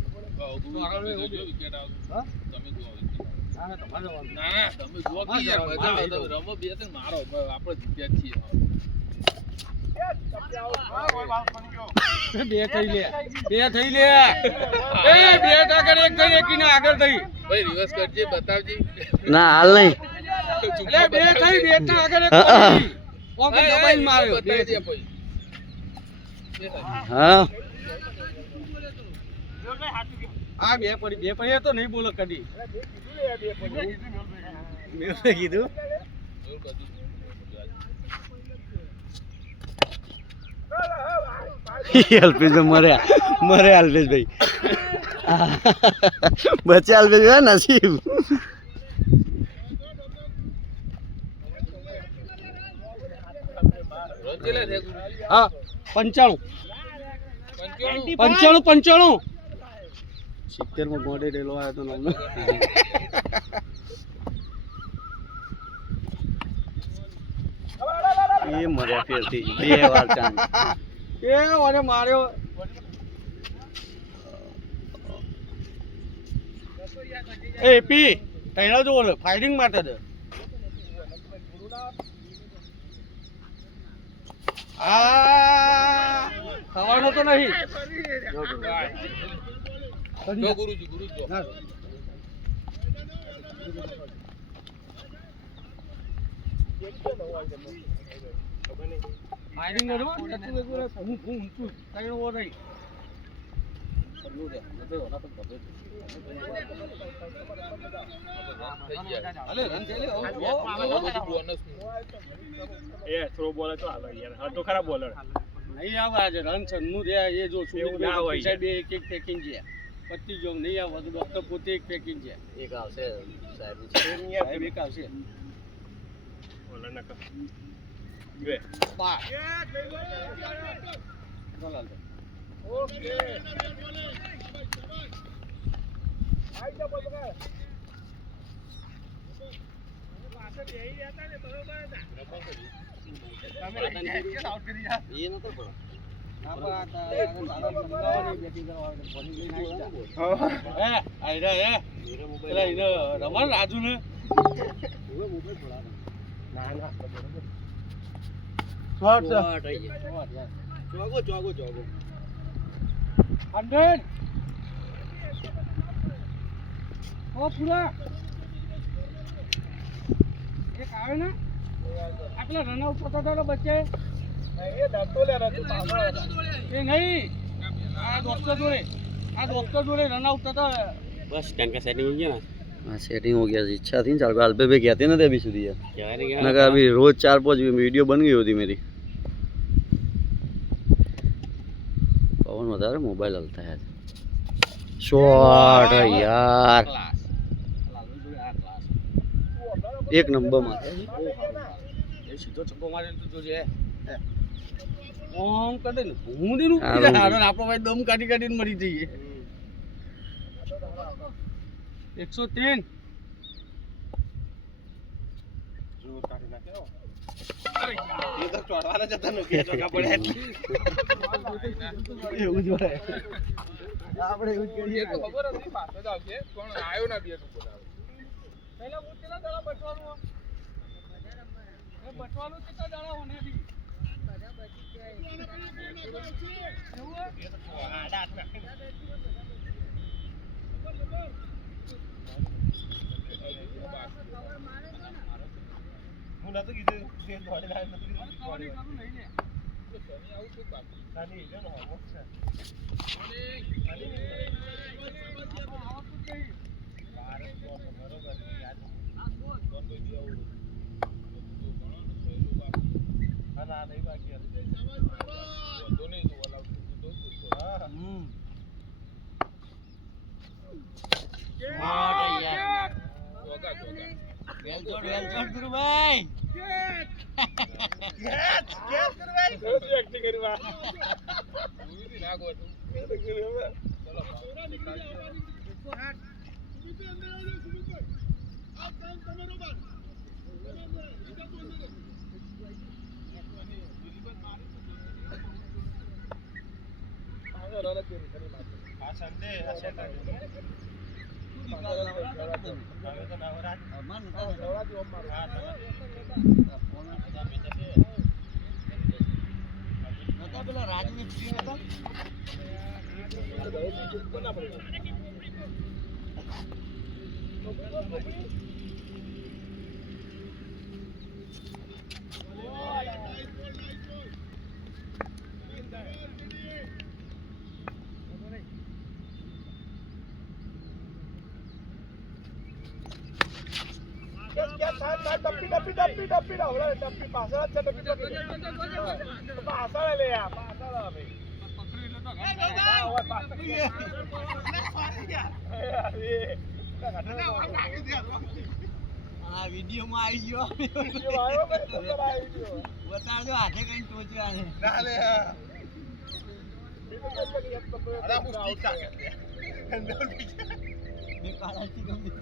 બે થઈ લે એ બે આગળ એક થઈ એકીને આગળ થઈ ભાઈ રિવર્સ કરજે બતાવજે ના હાલ નહીં એટલે બે થઈ બે આગળ એક થઈ ઓમ દબાઈને માર્યો બતાવી દે ભાઈ હા આ બે પડી એ તો નહીં બોલો કદી મેં કીધું અલ્પેશ મરે અલ્પેશભાઈ બચે અલ્પેશભાઈ નસીબ હા 95 70 માં ગોડે ડેલો આવ્યો તો નામ એ મર્યા ફેરથી બે વાર ચાન્સ એ ઓરે માર્યો એ પી તૈણા જો ફાઇટિંગ માટે છે આ ખાવાનો તો નહીં જો ગુરુજી ના ફાઇટિંગ કરો હું ઊંચું તૈણો ઓ નહીં અલે રન થઈ લે એ થ્રો બોલર તો હાલો યાર હા તો ખરાબ બોલર નહીં આવે આજે રન છન્નું છે એ જો એવું ના હોય સાહેબ એક એક પેકિંગ છે પત્તી જો નહીં આવે તો ડોક્ટર પોતે એક પેકિંગ છે એક આવશે સાહેબ સાહેબ એક આવશે બોલર ના કર બે બાર ચાલ ઓકે આઈ જા બોલ બગા પાછળ બેહી રહેતા ને બરોબર હતા એ નતો પડો રાજુ ને ચોગો 100 ઓ પૂરા આવે ને આટલા રનઆઉટ થતો હતો બચ્ચે એ ડરતો લે રજુ પાછળ હતા. એ નહીં આ ડોક્ટર જોડે રનઆઉટ થતો हाँ सेटिंग हो गया इच्छा थी चार बार पे गया थे ना थे अभी सुधी यार ना कहा अभी रोज 4-5 वीडियो बन गई होती मेरी पवन बता रहे मोबाइल हलता है शॉट यार एक नंबर मारे એ સીધો છક્કો મારે તો જોજે ઓમ કદે ને હું દીનું હારું. આપણો ભાઈ દમ કાઢીને મરી જઈએ 103 જો કાઢી નાખ્યો. એ તો ચોડવાના જ હતા ને, બે ચોકા પડ્યા એટલે. એવું જ હોય આપણે એવું જ કરીએ તો ખબર હતી પાછળ આવશે પણ આવ્યો ના બે નંબર આવે પહેલા હું કેટલા દાડા બચવાનું એ બચવાનું કેટલા દાડા હોને બી એવું હે? હું નતું કીધું જે દોડી લાવે નતું કીધું ખાવાની કરું નહીં ને સાની જો ને હોમવર્ક છે. હા, ના, નહીં બાકી હતું. હા. Catch કરું ભાઈ. શું acting કરી વા? એ તો કર્યું હવે. આ સંડે આ સેટરડે હવે તો નવરાજ નવરાજ ઓમ મારો હા બધા મેચ છે નતા પેલા રાજની ટીમ હતા કોના પડે ડપ્પી પાછળ જ છે ડપ્પી પાછળ લે યાર પાછળ હવે આ વિડીયોમાં આવી ગયો બતાવજો હાથે કઈ ટોચ્યા છે મેં કાળાથી ગમી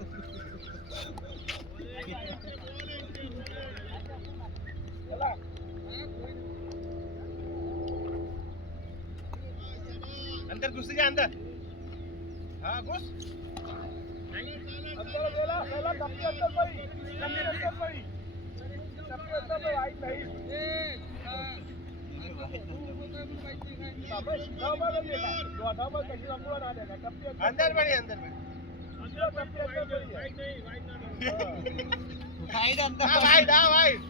अंदर घुस जा अंदर हाँ घुस अंदर वेला वेला कपी अंदर पड़ी कपी अंदर पड़ी वाइट नहीं अंदर पड़ी अंदर पड़ी સાઈડ અંદર वाइट हाँ वाइट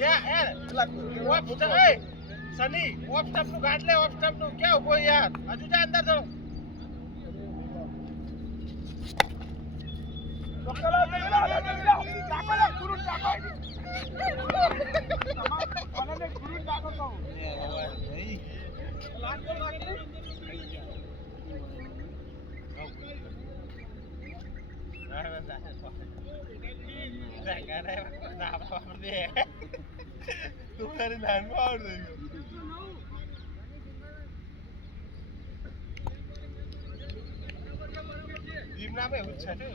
या वो पूछा है सनी ऑफ स्टॉप नु गाड़ ले ऑफ स्टॉप नु क्या हुआ यार अजू जा अंदर चलो चलो चलो गुरु टाको ने गुरु टाको तो तू मेरे नाम को और देगा जीवना में उच्छा है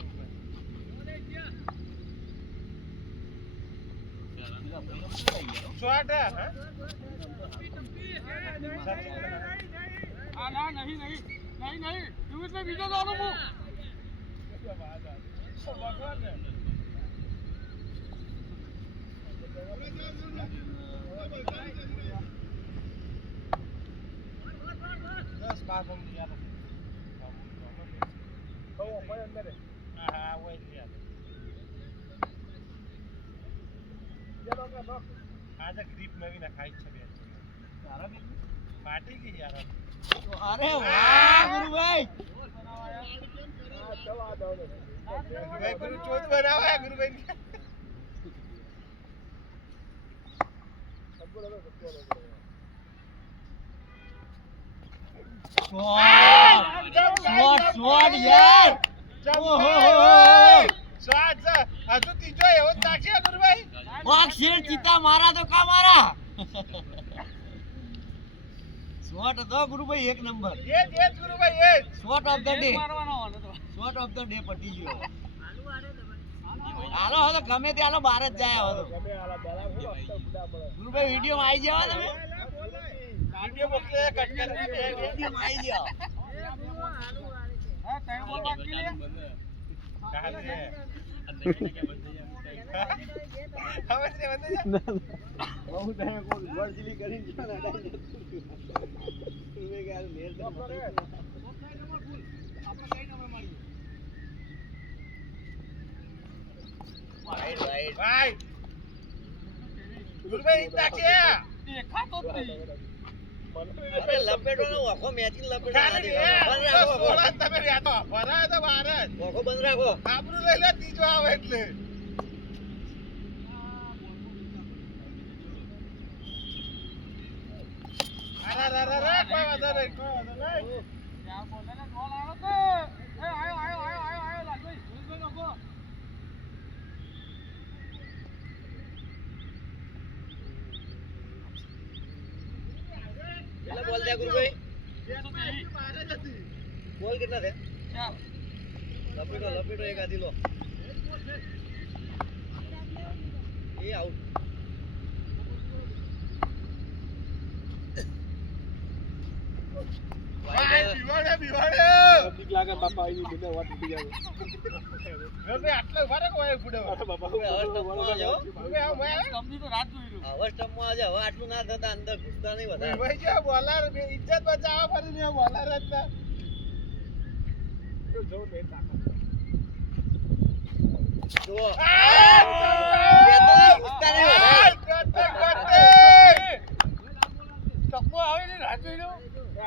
शॉट है हां ના નહીં નહીં નહીં નહીં તું એટલે બીજો દાડો હું दस बार हम लिया तो वो अंदर है हाँ वो लिया આજે ગ્રીપ નવી નખાઈ છે બે ફાટી ગઈ યાર અરે વાહ ગુરુભાઈ ગુરુભાઈ ગુરુ ચોથ બનાવે ગુરુભાઈ શોટ યાર ઓહો સ્વાદ હજુ ત્રીજો એવો જ નાખશે ગુરુભાઈ વાઘ શેર ચિતા મારા તો કા મારા શોટ હતો ગુરુભાઈ એક નંબર એ જ ગુરુભાઈ એ જ શોટ ઓફ ધ ડે મારવાનો હોવાનો તો. શોટ ઓફ ધ ડે પટી ગયો હાલો હવે ગમે તે હાલો બહાર જ જાય હવે તો ગુરુભાઈ વિડીયો માં આવી જાવ તમે વિડિયો મોકલે કટ કરી વિડીયો માં આવી જાવ હા, ત્રણ બોલ બાકી લે. કાલે હવે છે બંધ બહુ ટાઈમ કોલ વર્જલી કરી છે ને મે ગાલ મેર તો ભાઈ ગુરુભાઈ નાખશે દેખાતો જ નહીં. અરે લપેટો ને ઓખો મેચિંગ લપેટો ખાલી એ બંધ રાખો સોળા તમે રહ્યા તો ભરાય તો બહાર જ ઓખો બંધ રાખો આપણું લઈ લે ત્રીજો આવે એટલે અરે કોઈ વાંધો નહીં કોઈ વાંધો નહીં ત્યાં બોલાને બોલ આવ્યો તો. એ આયો, લાગભાઈ. સુરેશભાઈ નાખો. કેટલા બોલ થયા ગુરુભાઈ બહાર જ હતી બોલ કેટલા થયા ચાલ. લપેટો એક આધી લો એ આઉટ ભાઈ બીવાડે ઠીક લાગે બાપા આવી બંને વાત ઉડી જાય હવે આટલો ઉભા રાખો ભાઈ ફૂડે બાપા હવે સ્ટમ્પમાં આવજો હવે આ ભાઈ કંપની તો રાત જોઈ રહ્યું. હવે સ્ટમ્પમાં આવજો હવે આટલું ના થતા અંદર ઘૂસતા નહીં વધારે ભાઈ જે બોલર ઇજ્જત બચાવવા ફરીને બોલર જ ના જો મેં તાકાત જુઓ ઘૂસતા નહીં વધારે. ટપ્પો આવે ને રાત જોઈ રહ્યો.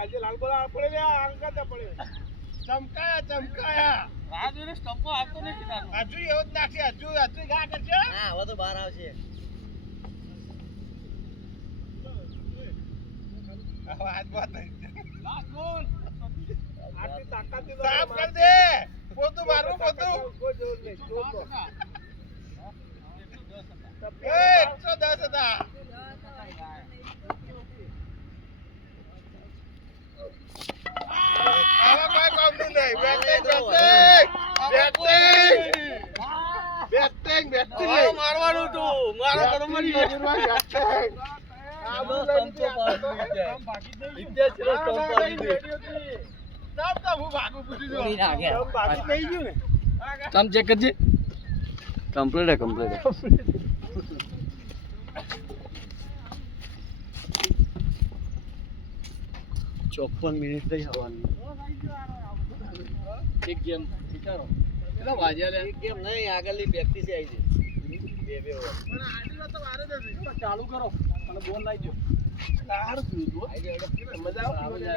આજે લાલ બોલા પડે લે આંકા પડે ચમકાયા રાત જોઈને સ્ટમ્પો આવતો નહીં કીધાનો. હજુ એવો જ નાખશે હજુ ઘા કરશે હા હવે તો બહાર આવશે હવે આજ વાત નહીં લાસ્ટ બોલ. આટલી તાકાત થી સાફ કર દે પોતું મારું પોતું કોઈ જરૂર નહીં જો તો 110 હતા આવા કોઈ કામ નહીં બેટિંગ હવે મારવાનું હતું. મારો તો મરી ગયો. તમ ચેક કરજે. કમ્પ્લીટ કમ્પ્લીટ 54 મિનિટ થઈ આવવાની એક ગેમ વિચારો કેટલા વાગ્યા લે. એક ગેમ નહીં આગળની પ્રેક્ટિસ આવી છે બે over. ચાલુ કરો અને બોલ લાવી દો. મજા આવે જો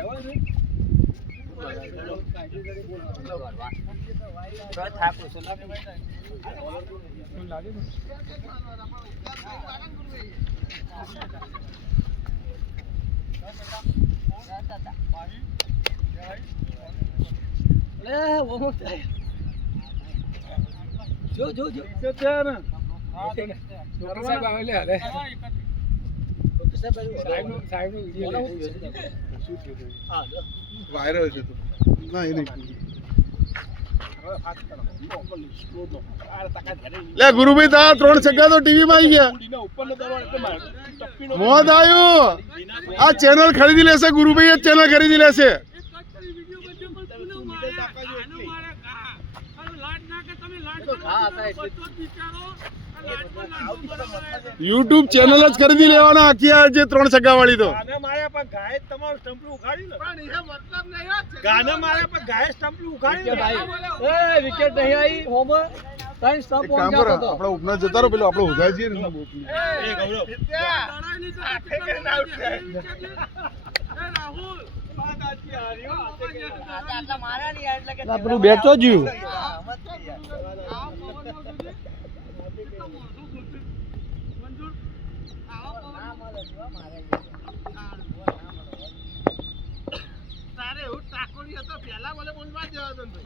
વાયરલ છે તો ના એ નહીં લે ગુરુભાઈ તા 3 છગ્ગા તો ટીવી માં આવી ગયા મોત આવ્યું આ ચેનલ ખરીદી લેશે ગુરુભાઈ એ ચેનલ ખરીદી લેશે યુટ્યુબ ચેનલ જ ખરીદી લેવાના આખી આ જે 3 છગ્ગા વાળી તો ગાના માર્યા પર ગાય તમારું સ્ટમ્પ ઉખાડી ને પણ એ મતલબ નહીં ગાના માર્યા પર ગાય સ્ટમ્પ ઉખાડી ને વિકેટ નહીં આવી હોમ. ત્રણ સ્ટમ્પ એક કામ કરો આપણે ઉપના જતા રહો પેલો આપણે ઉધાર જઈએ ને પેલું બેઠો જ્યું તારે એવું ટાકોરી હતો પહેલા મને બોલવા દેવા દો ને.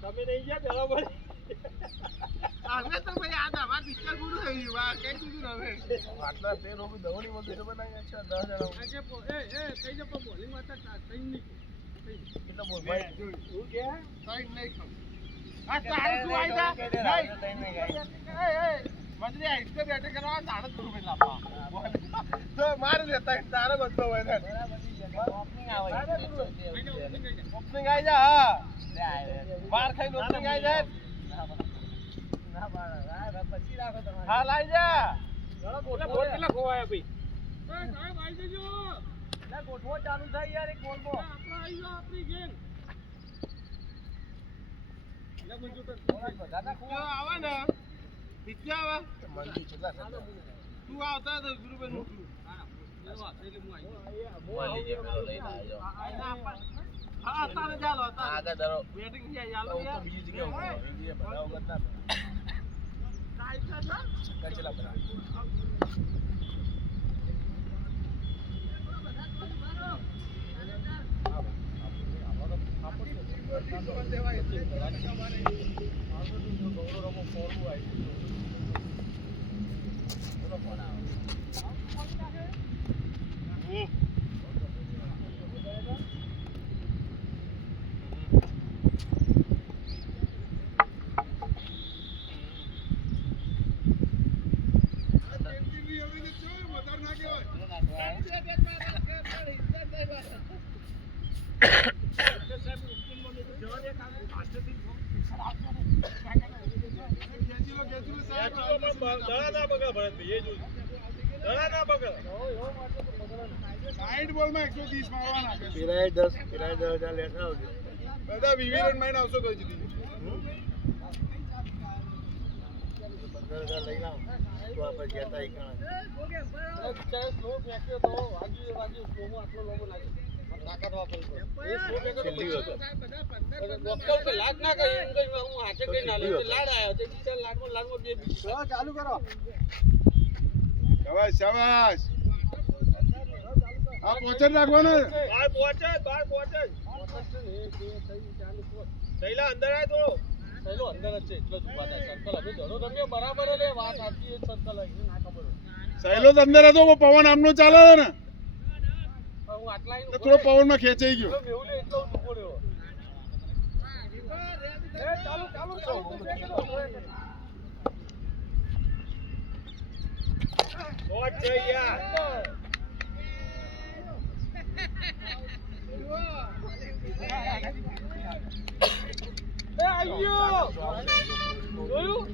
તમે નહીં ગયા પહેલા બોલે હવે તો ભાઈ આ અમાર પિક્ચર પૂરું થઈ ગયું આ કઈ દીધું હવે આટલા તે લોકો દવડી બોલ દેતો બનાવ્યા છે 10 જણા કઈ જપો બોલી માતા કઈ નહીં કેટલા બોલ ભાઈ તું કે કઈ નહીં ખાવ આ તારે તું આઈ જા મંદરી આઈ તો બેઠે કરવા તારે જ રૂપિયા લાપા તો માર લેતા તારે બધો હોય ને ઓપનિંગ આવે ઓપનિંગ આઈ જા હા બાર ખાઈ ઓપનિંગ આઈ જાય હા લાઈ જા બોલ કેટલા ખોવાયા ભાઈ ગોઠવો ચાલુ થાય યાર એક બોલ માં આપણી ગેમ આવે ને વિદ્યા આવે મંદી કેટલા તું આવતા તો ગુરુબેન મોકલું હા તારે ચાલો આગળ ધરો બેટિંગ છે ચાલો યાર બીજી જગ્યાએ બીજી બનાવ કરતા છક્કા ચલા બના સાઈડ બોલમાં 130 મારવાના કિરાય 10 હજાર લેતા આવજો બધા વિવિરન માઈન આવશો તો જીતી 15,000 લઈને આવો તો આપણે જતા એકણા સ્લો ફેંક્યો તો વાગ્યું સ્લોમાં આટલો લોબો લાગે તાકાત વાપરી છેલ્લી વખત ડોક્ટર કે લાગ ના કરી હું હાથે કઈ ના લે લાડ આવ્યો તે બિચાર લાડમાં બે બીજી ચાલુ કરો શાબાશ શાબાશ આ પોચર રાખવાનો બાર પહોંચે સૈલા અંદર આય થોડો પહેલો અંદર જ છે એટલો જ ઉભા થાય સર્કલ હવે ધડો રમ્યો બરાબર એટલે વાત સાચી એ સર્કલ આવી ના ખબર સહેલો જ અંદર હતો પવન આમનો ચાલે છે ને હું આટલા તો થોડો પવનમાં ખેંચાઈ ગયો મેહુલ એટલો ઊંચો રહ્યો પહોંચ છે યાર આયો જોયું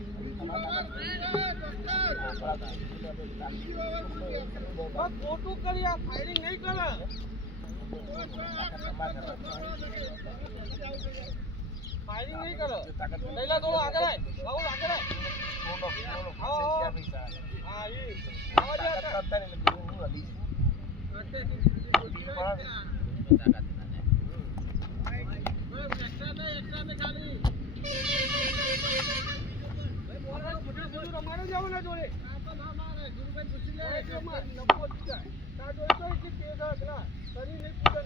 ખોટું કરી આ ફાયરિંગ નહીં કરે ફાયરિંગ નહીં કરે પહેલા થોડો આગળ આય રાહુલ આગળ આય હા એ રમાડો જાવ ના જોડે ગુરુભાઈ પૂછી લે નફો જાય તા જોઈ તો કે તે ના શરીર નહીં પૂછે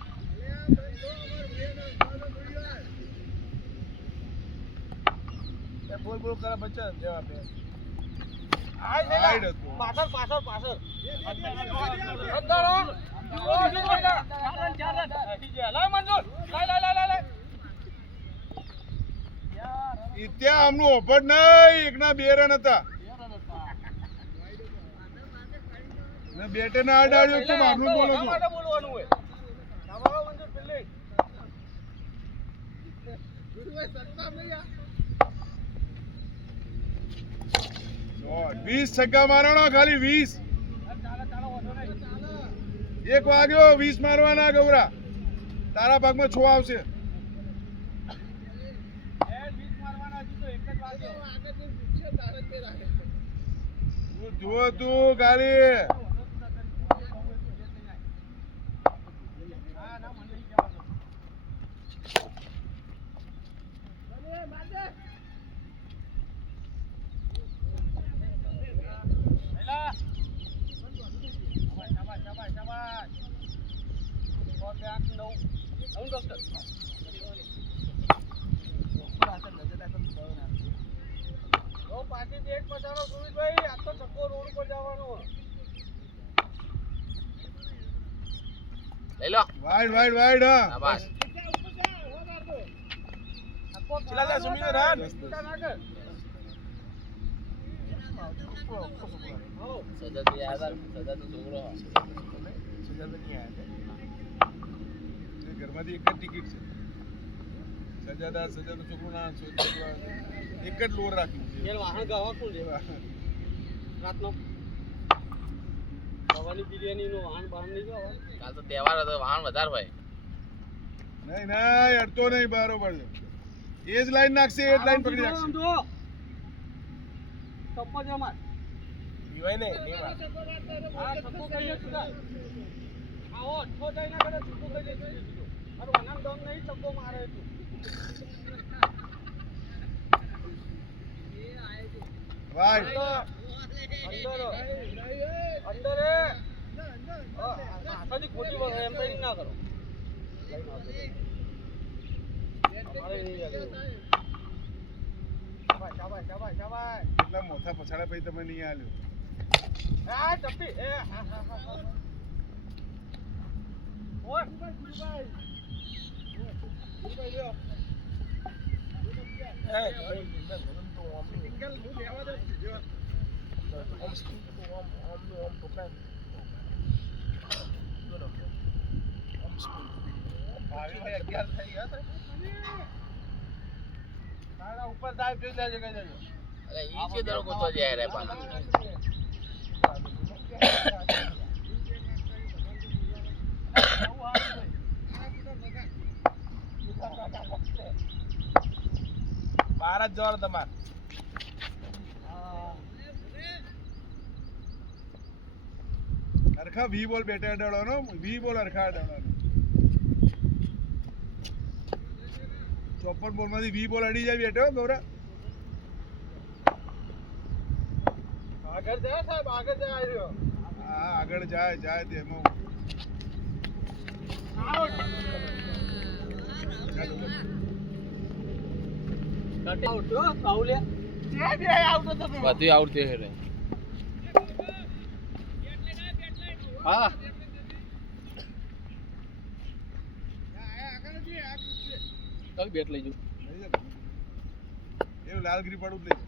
બોલ બોલ કરે બચ્ચા જવાબ દે પાછળ ત્યાં આમનું ઓફર નહીં એકના બે રન હતા ને બેટે ના અડાડ્યો તો બહારનું બોલો છો બોલવાનું હોય તમારો મંજૂર પેલે ગુરુભાઈ સત્તા નહીં 20 છગ્ગા મારવાનો ખાલી 20 એક વાગ્યો 20 મારવાના ગૌરા તારા ભાગમાં 6 આવશે 20 મારવાના હજી તો એક જ જુઓ તું ગાડી પાછી એક પચારો સુમિતભાઈ આ તો ચક્કો રોડ પર જવાનો લઈ લો વાઈડ વાઈડ વાઈડ હા શાબાશ ચલા જા સુમિત રન સજા તો યાદ આવે સજા તો છોકરો ઘરમાંથી એક જ ટિકિટ છે સજાદા સજાદા છોકરું ના એક જ લોર રાખ્યું છે યાર વાહન ગાવા કોણ લેવા રાતનો ખાવાની બિરયાની નો વાહન બહાર નહીં ગાવા કાલ તો તહેવાર હતો વાહન વધારે હોય નહીં નહીં અડતો નહીં બરોબર એ જ લાઈન નાખશે એ જ લાઈન પકડી રાખશે જો ટપ્પો જમાર પીવાય નહીં નહીં વાત આ ટપ્પો કહીએ સીધા આવો અઠો જાય ના કરે ટપ્પો કહીએ સીધો અરે વનામ દમ નહીં ટપ્પો મારે તું વાઈડ અંદર હાથાની ખોટી વળે એમ કઈ ના કરો અમારે નહીં લાગે. શાબાશ શાબાશ શાબાશ એટલા મોથા પછાડા પછી તમે નહીં આલ્યો આ ચપ્પી એ હા હા હા ઓય ગુરુભાઈ લ્યો સિંગલ હું લેવા દઉં જો ઓમ ટોકન ભાવી ભાઈ 11 થઈ ગયા તારા ઉપર દાવ જોઈ લેજે કઈ દેજો અરે ઈ છે દરો ગોતો જાય રે પાછા બાર જ જવાનું તમારે હરખા વી બોલ બેટા અડાડવાનો વી બોલ હરખા અડાડવાનો 54 બોલ માંથી વી બોલ અડી જાય બેટો ગૌરા આગળ જાય સાહેબ આગળ જાય આવ્યો હા આગળ જાય જાય તેમાં કટે ઉઠો કાઉલિયા બે આઉટ હતો તું બધું આઉટ થયો રે હા કઈ બેટ લઈ જઉં એવું લાલગીરી પાડું જ લઈ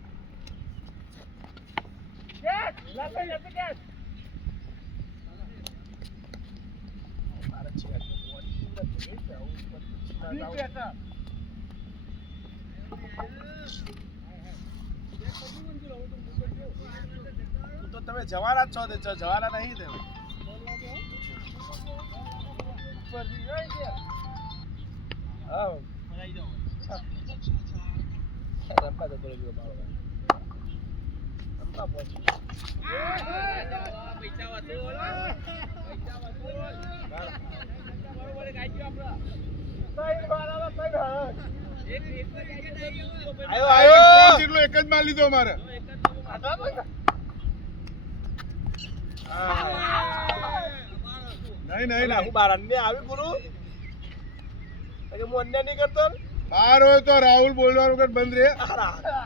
કેટ લાગે જતો કેટ ભારત છે તો તમે જવાના જ છો તે જવાના નહીં તે હા રમવા જતો રહ્યો મારો રમવા પહોંચી આવ્યો આવ્યો જેટલો એક જ માર લીધો અમારે નહીં નહીં હું બાર અન્ય આવી ગુરુ હું અન્ય નહીં કરતો બહાર હોય તો રાહુલ બોલવાનું કઈ બંધ રહે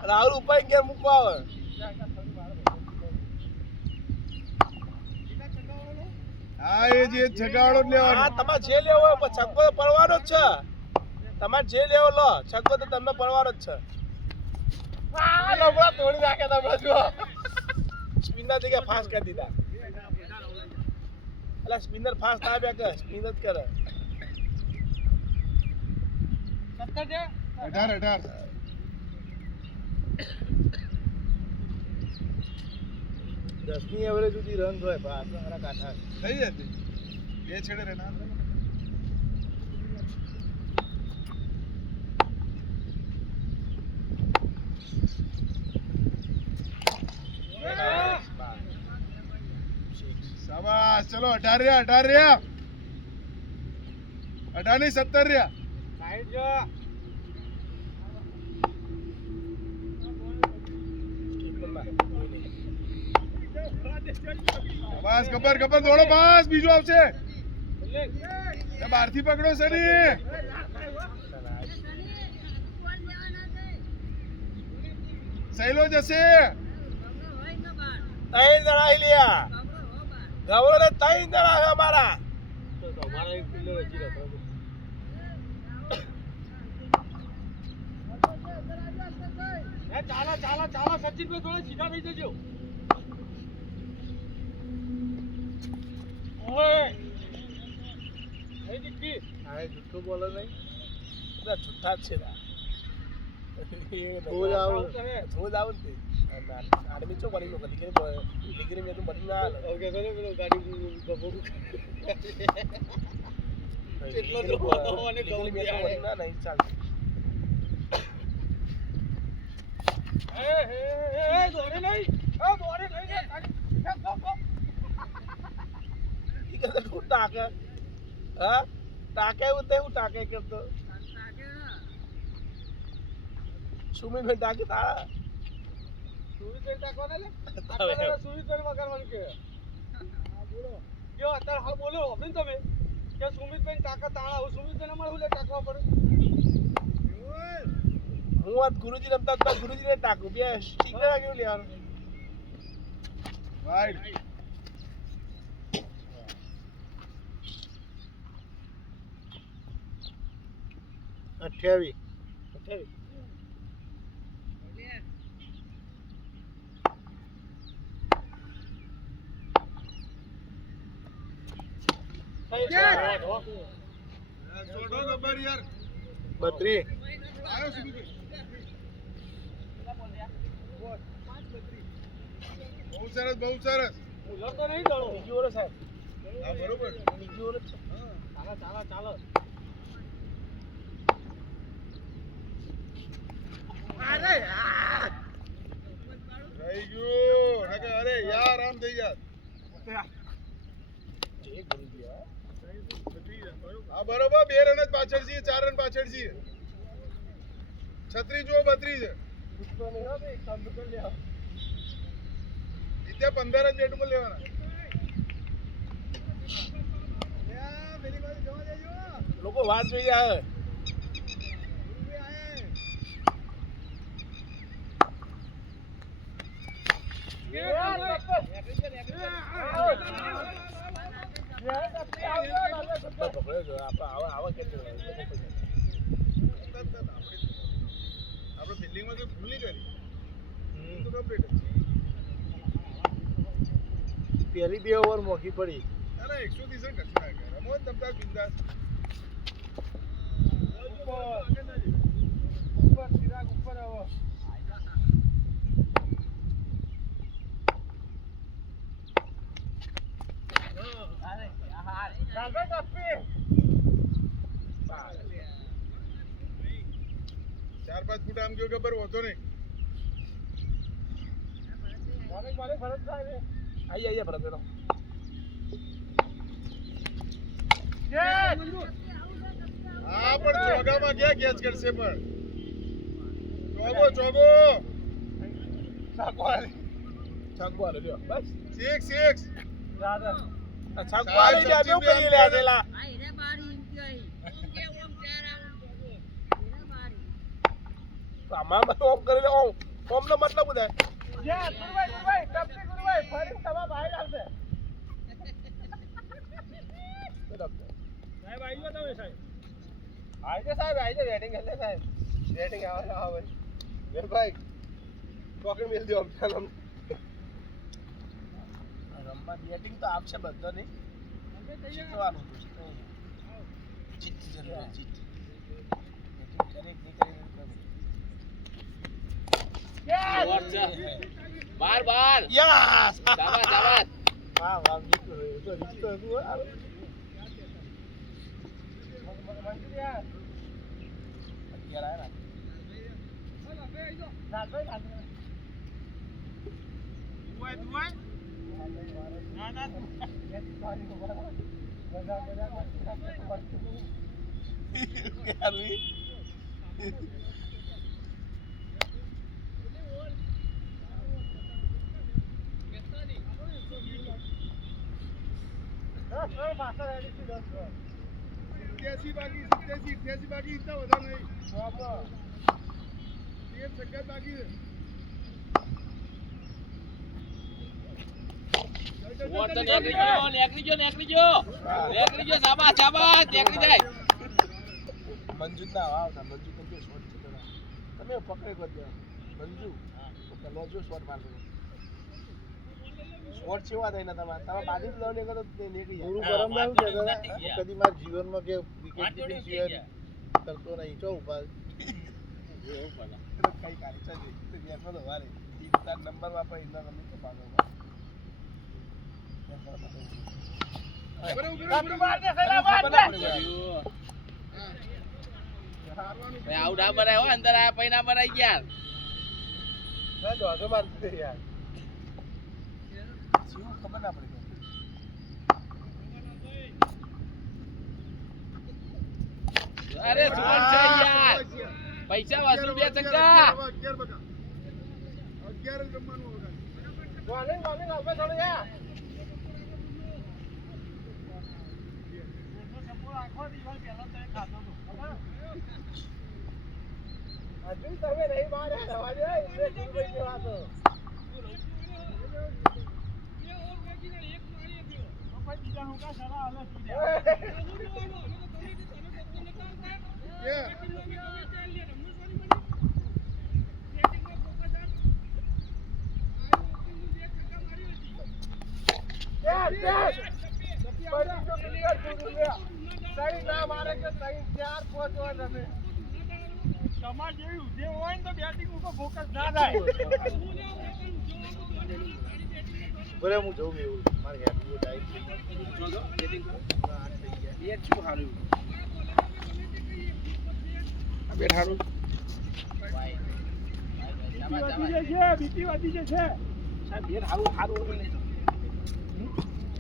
રાહુલ ઉપર ઘેર મૂકવા આવે હા એ જે છગાડો જ હા લેવાનો તમારે જે લેવો હોય પણ છક્કો તો પડવાનો જ છે તમારે જે લેવો લો છક્કો તો તમને પડવાનો જ છે તોડી નાખે તમે જો સ્પિનર જગ્યા ફાસ્ટ કરી દીધા એટલે સ્પિનર ફાસ્ટ આવ્યા કે સ્પિન જ કરે 17 છે 18 10ની એવરેજ સુધી રન હોય પણ આટલા ખરા કાઠા થઈ જશે બે છેડે રે ના ચલો 18 રહ્યા 18 ની 17 રહ્યા સાઈડ જો બસ ગબ્બર દોડો બસ બીજો આવશે એ બહારથી પકડો સની સહેલો જશે ત્રણ જણા લ્યા ગવરો ને 3 જણા છે અમારા ચાલો સચિનભાઈ થોડા સીધા થઈ જજો ઓય એ દીકરી આ જુઠ્ઠું બોલે નહીં બધા જુઠ્ઠા જ છે રોજ આવું. રોજ આવું ને આદમી ચો બની લોકો દીકરી મેં તો બની ના હાલ ઓકે તો પેલો ગાડી ગબોડું કેટલો જોવાનો અને દીકરી મેં તો ગૌ બની ના નહીં ચાલતું દોડે નહીં દોડે નહીં ઈ કદા તું ટાકે હા ટાકે હું તે હું ટાકે કરતો સુમિત ભાઈ ટાકે તારા સુવિધા ટાકવાના લે સુવિધા વગાડવાનું કે જો અત્યારે હાલ બોલો ને તમે કે સુમિતભાઈ ટાકા તાળા હું સુમિતભાઈ અમારે હું લે ટાકવા પડે હું વાત ગુરુજી રમતા હતા ગુરુજીને ટાકું બે ઠીક ના લાગ્યું યાર રાઈટ અઠ્યાવીસ છોડો ગબ્બર યાર 32 આયો સુધી બહુ સરસ ઉલર તો નહીં દળો બીજી ઓરસ સાહેબ હા બરોબર બીજી ઓરસ ચાલો અરે યાર રહી ગયું નકર અરે યાર આમ થઈ જાત જે ગુરુજી હા બરોબર 2 રન જ પાછળ છીએ 4 રન પાછળ છીએ 36 જો 32 છે પૂછતો નહીં હો ભાઈ કામ તો કરી લે ત્યાં 15 જ બેટ ઉપર લેવાના લોકો વાત જોઈ જાય આપણે બિલ્ડિંગમાં તો ભૂલ નહીં કરી તો કમ્પ્લીટ પહેલી 2 ઓવર મોંઘી પડી અરે 130 રન કશું ના કરે રમો ને તમતાર બિંદાસ ઉપર ચિરાગ ઉપર આવો ચાર પાંચ ફૂટ આમ ગયો ગબર હોતો નહીં આઈ ભરત બેનો હા પણ ચોગામાં ક્યાં કેચ કરશે પણ ચોગો ચાકુ આલે લ્યો બસ 6 ચાકુ આલે લે બે કરી લે આદેલા તો આમાં ઓમ કરી લે ઓમ નો મતલબ શું થાય ગુરુભાઈ ટપકી ગુરુભાઈ ફરી તમા ભાઈ આવશે સાહેબ આવી ગયો તમે સાહેબ આઈ રેટિંગ હલે સાહેબ રેટિંગ આવે લે ભાઈ પોકેટ મેલ દો ચાલો રમવા બેટિંગ તો આપશે બધા નહીં જીતવાનું જીત જરૂર જીત બેટિંગ કરે કે બાર યસ શાબાશ વાહ જીતો તો જીતો હતું અત્યારે આયા ના ના ના બાકી ઇતના વધારે નહીં એક સગત બાકી છે વોટ તો નેકરી ગયો શાબાશ શાબાશ નેકરી જાય મંજુ ના આવતા મંજુ તો શોટ છે તમે પકડે કરજો મંજુ પેલો જો શોટ મારતો શોટ સેવા થઈને તમારે તમે બાજુ જ લાવ ને કરો તો નીકળી જાય ગુરુ પરમ દાવ કે કદી મારા જીવનમાં કે વિકેટ કીપિંગ સિવાય કરતો નહીં ચો ઉભા કઈ કાઢી ચાલી તો ગેમમાં તો વારે ઈ તાર નંબર વાપરે ઇના ગમે તો પાડો આઉટ ના બનાય હો અંદર આયા પૈ ના બનાય યાર શું ખબર ના પડી અરે સુમન છે યાર પૈસા વસૂલ બે ચક્કા 11 બકા 11 રમવાનું હોગા હજુ તમે નહીં મારે રવા દે ગુરુભાઈ ની વાતો તમાર જેવી ઉધે હોય ને તો બેટિંગ ઉપર ફોકસ ના થાય બોલે હું જઉં એવું મારે હેડ બહુ ટાઈમ એ શું હારું આ બેટ હારું બીટી વાદી છે સાહેબ બેટ હારું હારું ઉપર લઈ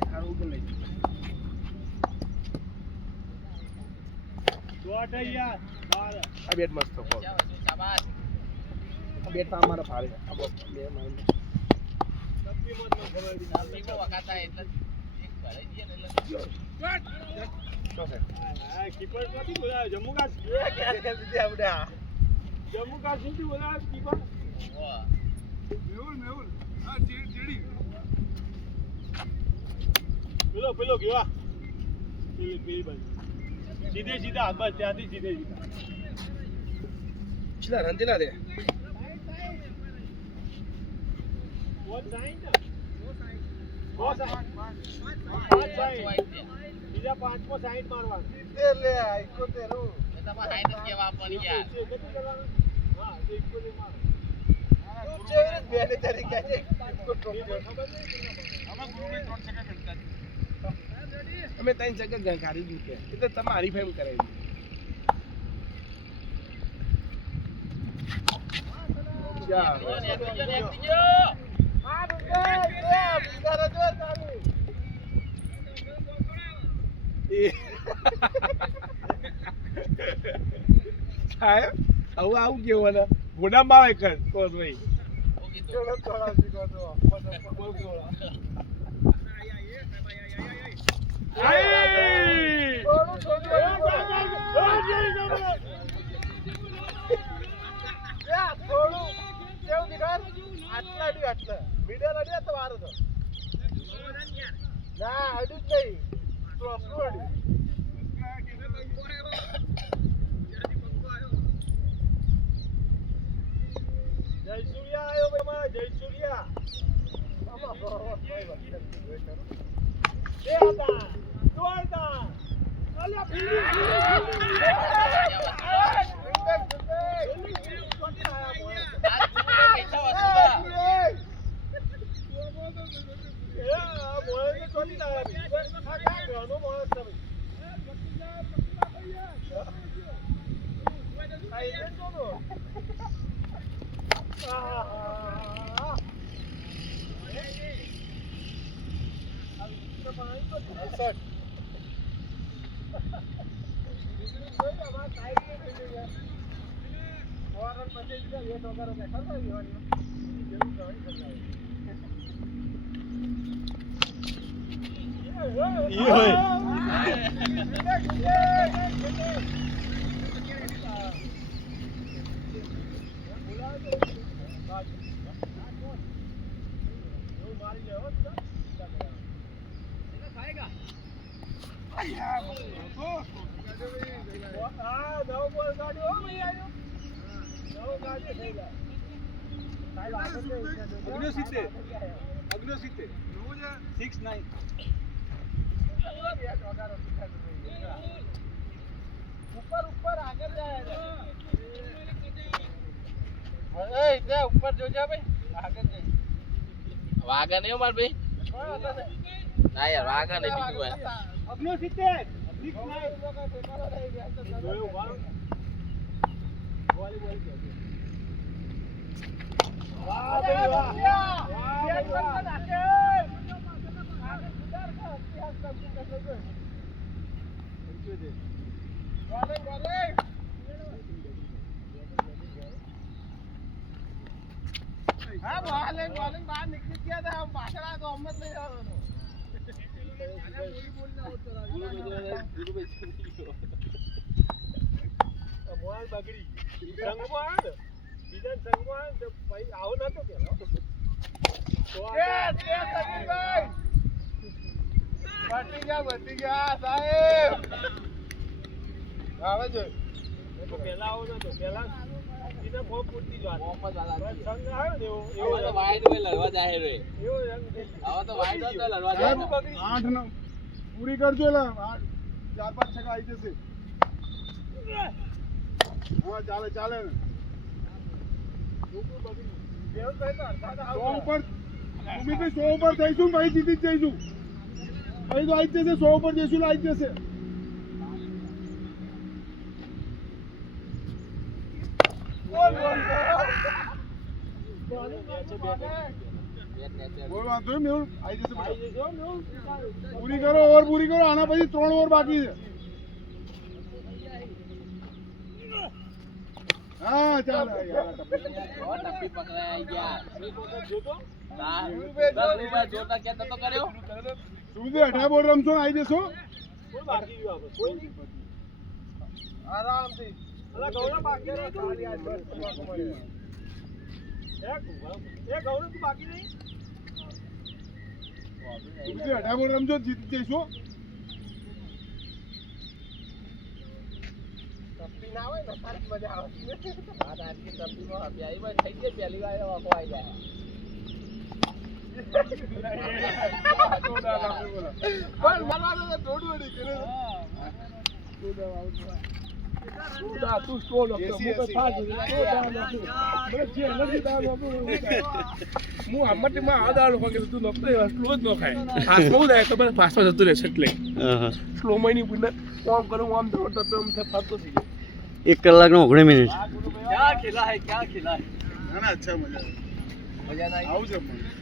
હારું ઉપર લઈ દોડ યાર આ બેટ મસ્ત ફોર શાબાશ આ બેટ અમારા ફાળે આ બોલ બે મારું પીકો વખાતા એટલે એક ઘરે જઈએ ને એટલે કીપર નથી બોલાવે જમ્મુ કાશ્મીર જમ્મુ કાશ્મીર થી બોલાવે કીપર વાહ મેહુલ હા જીડી પેલો ગયો પેલી બાજુ સીધે હા બસ ત્યાંથી સીધે સીધા રંજીલા રે બીજા 560 મારવાનું લે 71 એ તમારે હાઈટ જ કેવા આપવાની યાર હા 71 માર બેને તરીકે છે અમે 3 સેકન્ડ કાઢી દીધું કે એટલે તમે હરીફાઈ કરાવી સાહેબ હવે આવું કેવું ને ઘોડામાં આવે કર તો ભાઈ જયસૂર્યા આવ્યો ભાઈ જયસૂર્યા ઉપર જોજો ભાઈ આગળ જઈ વાઘા નહીં માર ભાઈ ના યાર વાઘા નહીં બીજું ભાઈ 69 હા બોલિંગ બહાર નીકળી ગયા હતા પાછળ આ તો અમત નહીં આવવાનો મોબાઈલ બગડી સંગમાં આવે બીજા સંગમાં આવે ભાઈ આવો નતો પેલો બટી ગયા સાહેબ આવે છે પેલા આવો નતો પેલા બીજા બહુ પૂરતી જ વાત સંગ આવ્યો ને એવો તો વાઈડ મે લડવા જાય રે એવો રંગ હવે તો વાઈડ તો લડવા જાય 8 9 પૂરી કરજો લે 4 5 છક્કા આવી જશે હા ચાલે ચાલે ને 100 ઉપર ભૂમિ 100 ઉપર જઈશું ભાઈ જીતી જ જઈશું ભાઈ તો આવી જશે 100 ઉપર જઈશું આવી જશે કોઈ વાંધો નહીં મેહુલ આવી જશે પૂરી કરો ઓવર પૂરી કરો આના પછી 3 ઓવર બાકી છે હા ચાલે ટપ્પી પકડાઈ ગયા જોતો ના જોતા કે તો કર્યો શું છે 18 બોલ રમશો ને આવી જશો કોઈ બાકી ગયો આપણે કોઈ નહીં આરામથી અલા ગૌરવ બાકી રહે ખાલી આજ બસ કરવા મળે એ ગૌરવ તું બાકી નહીં શું છે 18 બોલ રમજો જીતી જઈશું તપી ના હોય ને સારી મજા આવે આ આટલી ટપ્પીમાં પ્યારી માં થઈ ગઈ પહેલી વાર વાકો આવી જાય પણ મારવાનો તો દોડવું નહીં કરે તું સ્ટોલ હતો હું તો ફાજ મને જે નથી દાવ હું આમટીમાં આ દાવ કે તું નકતો સ્લો જ ન ખાય ફાસ્ટમાં ઉદાય તો બસ ફાસ્ટમાં જતું રહેશે એટલે સ્લો માં ની બુને કોમ કરું આમ દોડ તો એમ ફરતો થઈ ગયો 1 કલાક 19 મિનિટ ક્યાં ખેલા હે ના ના અચ્છા મજા મજા ના આવશે પણ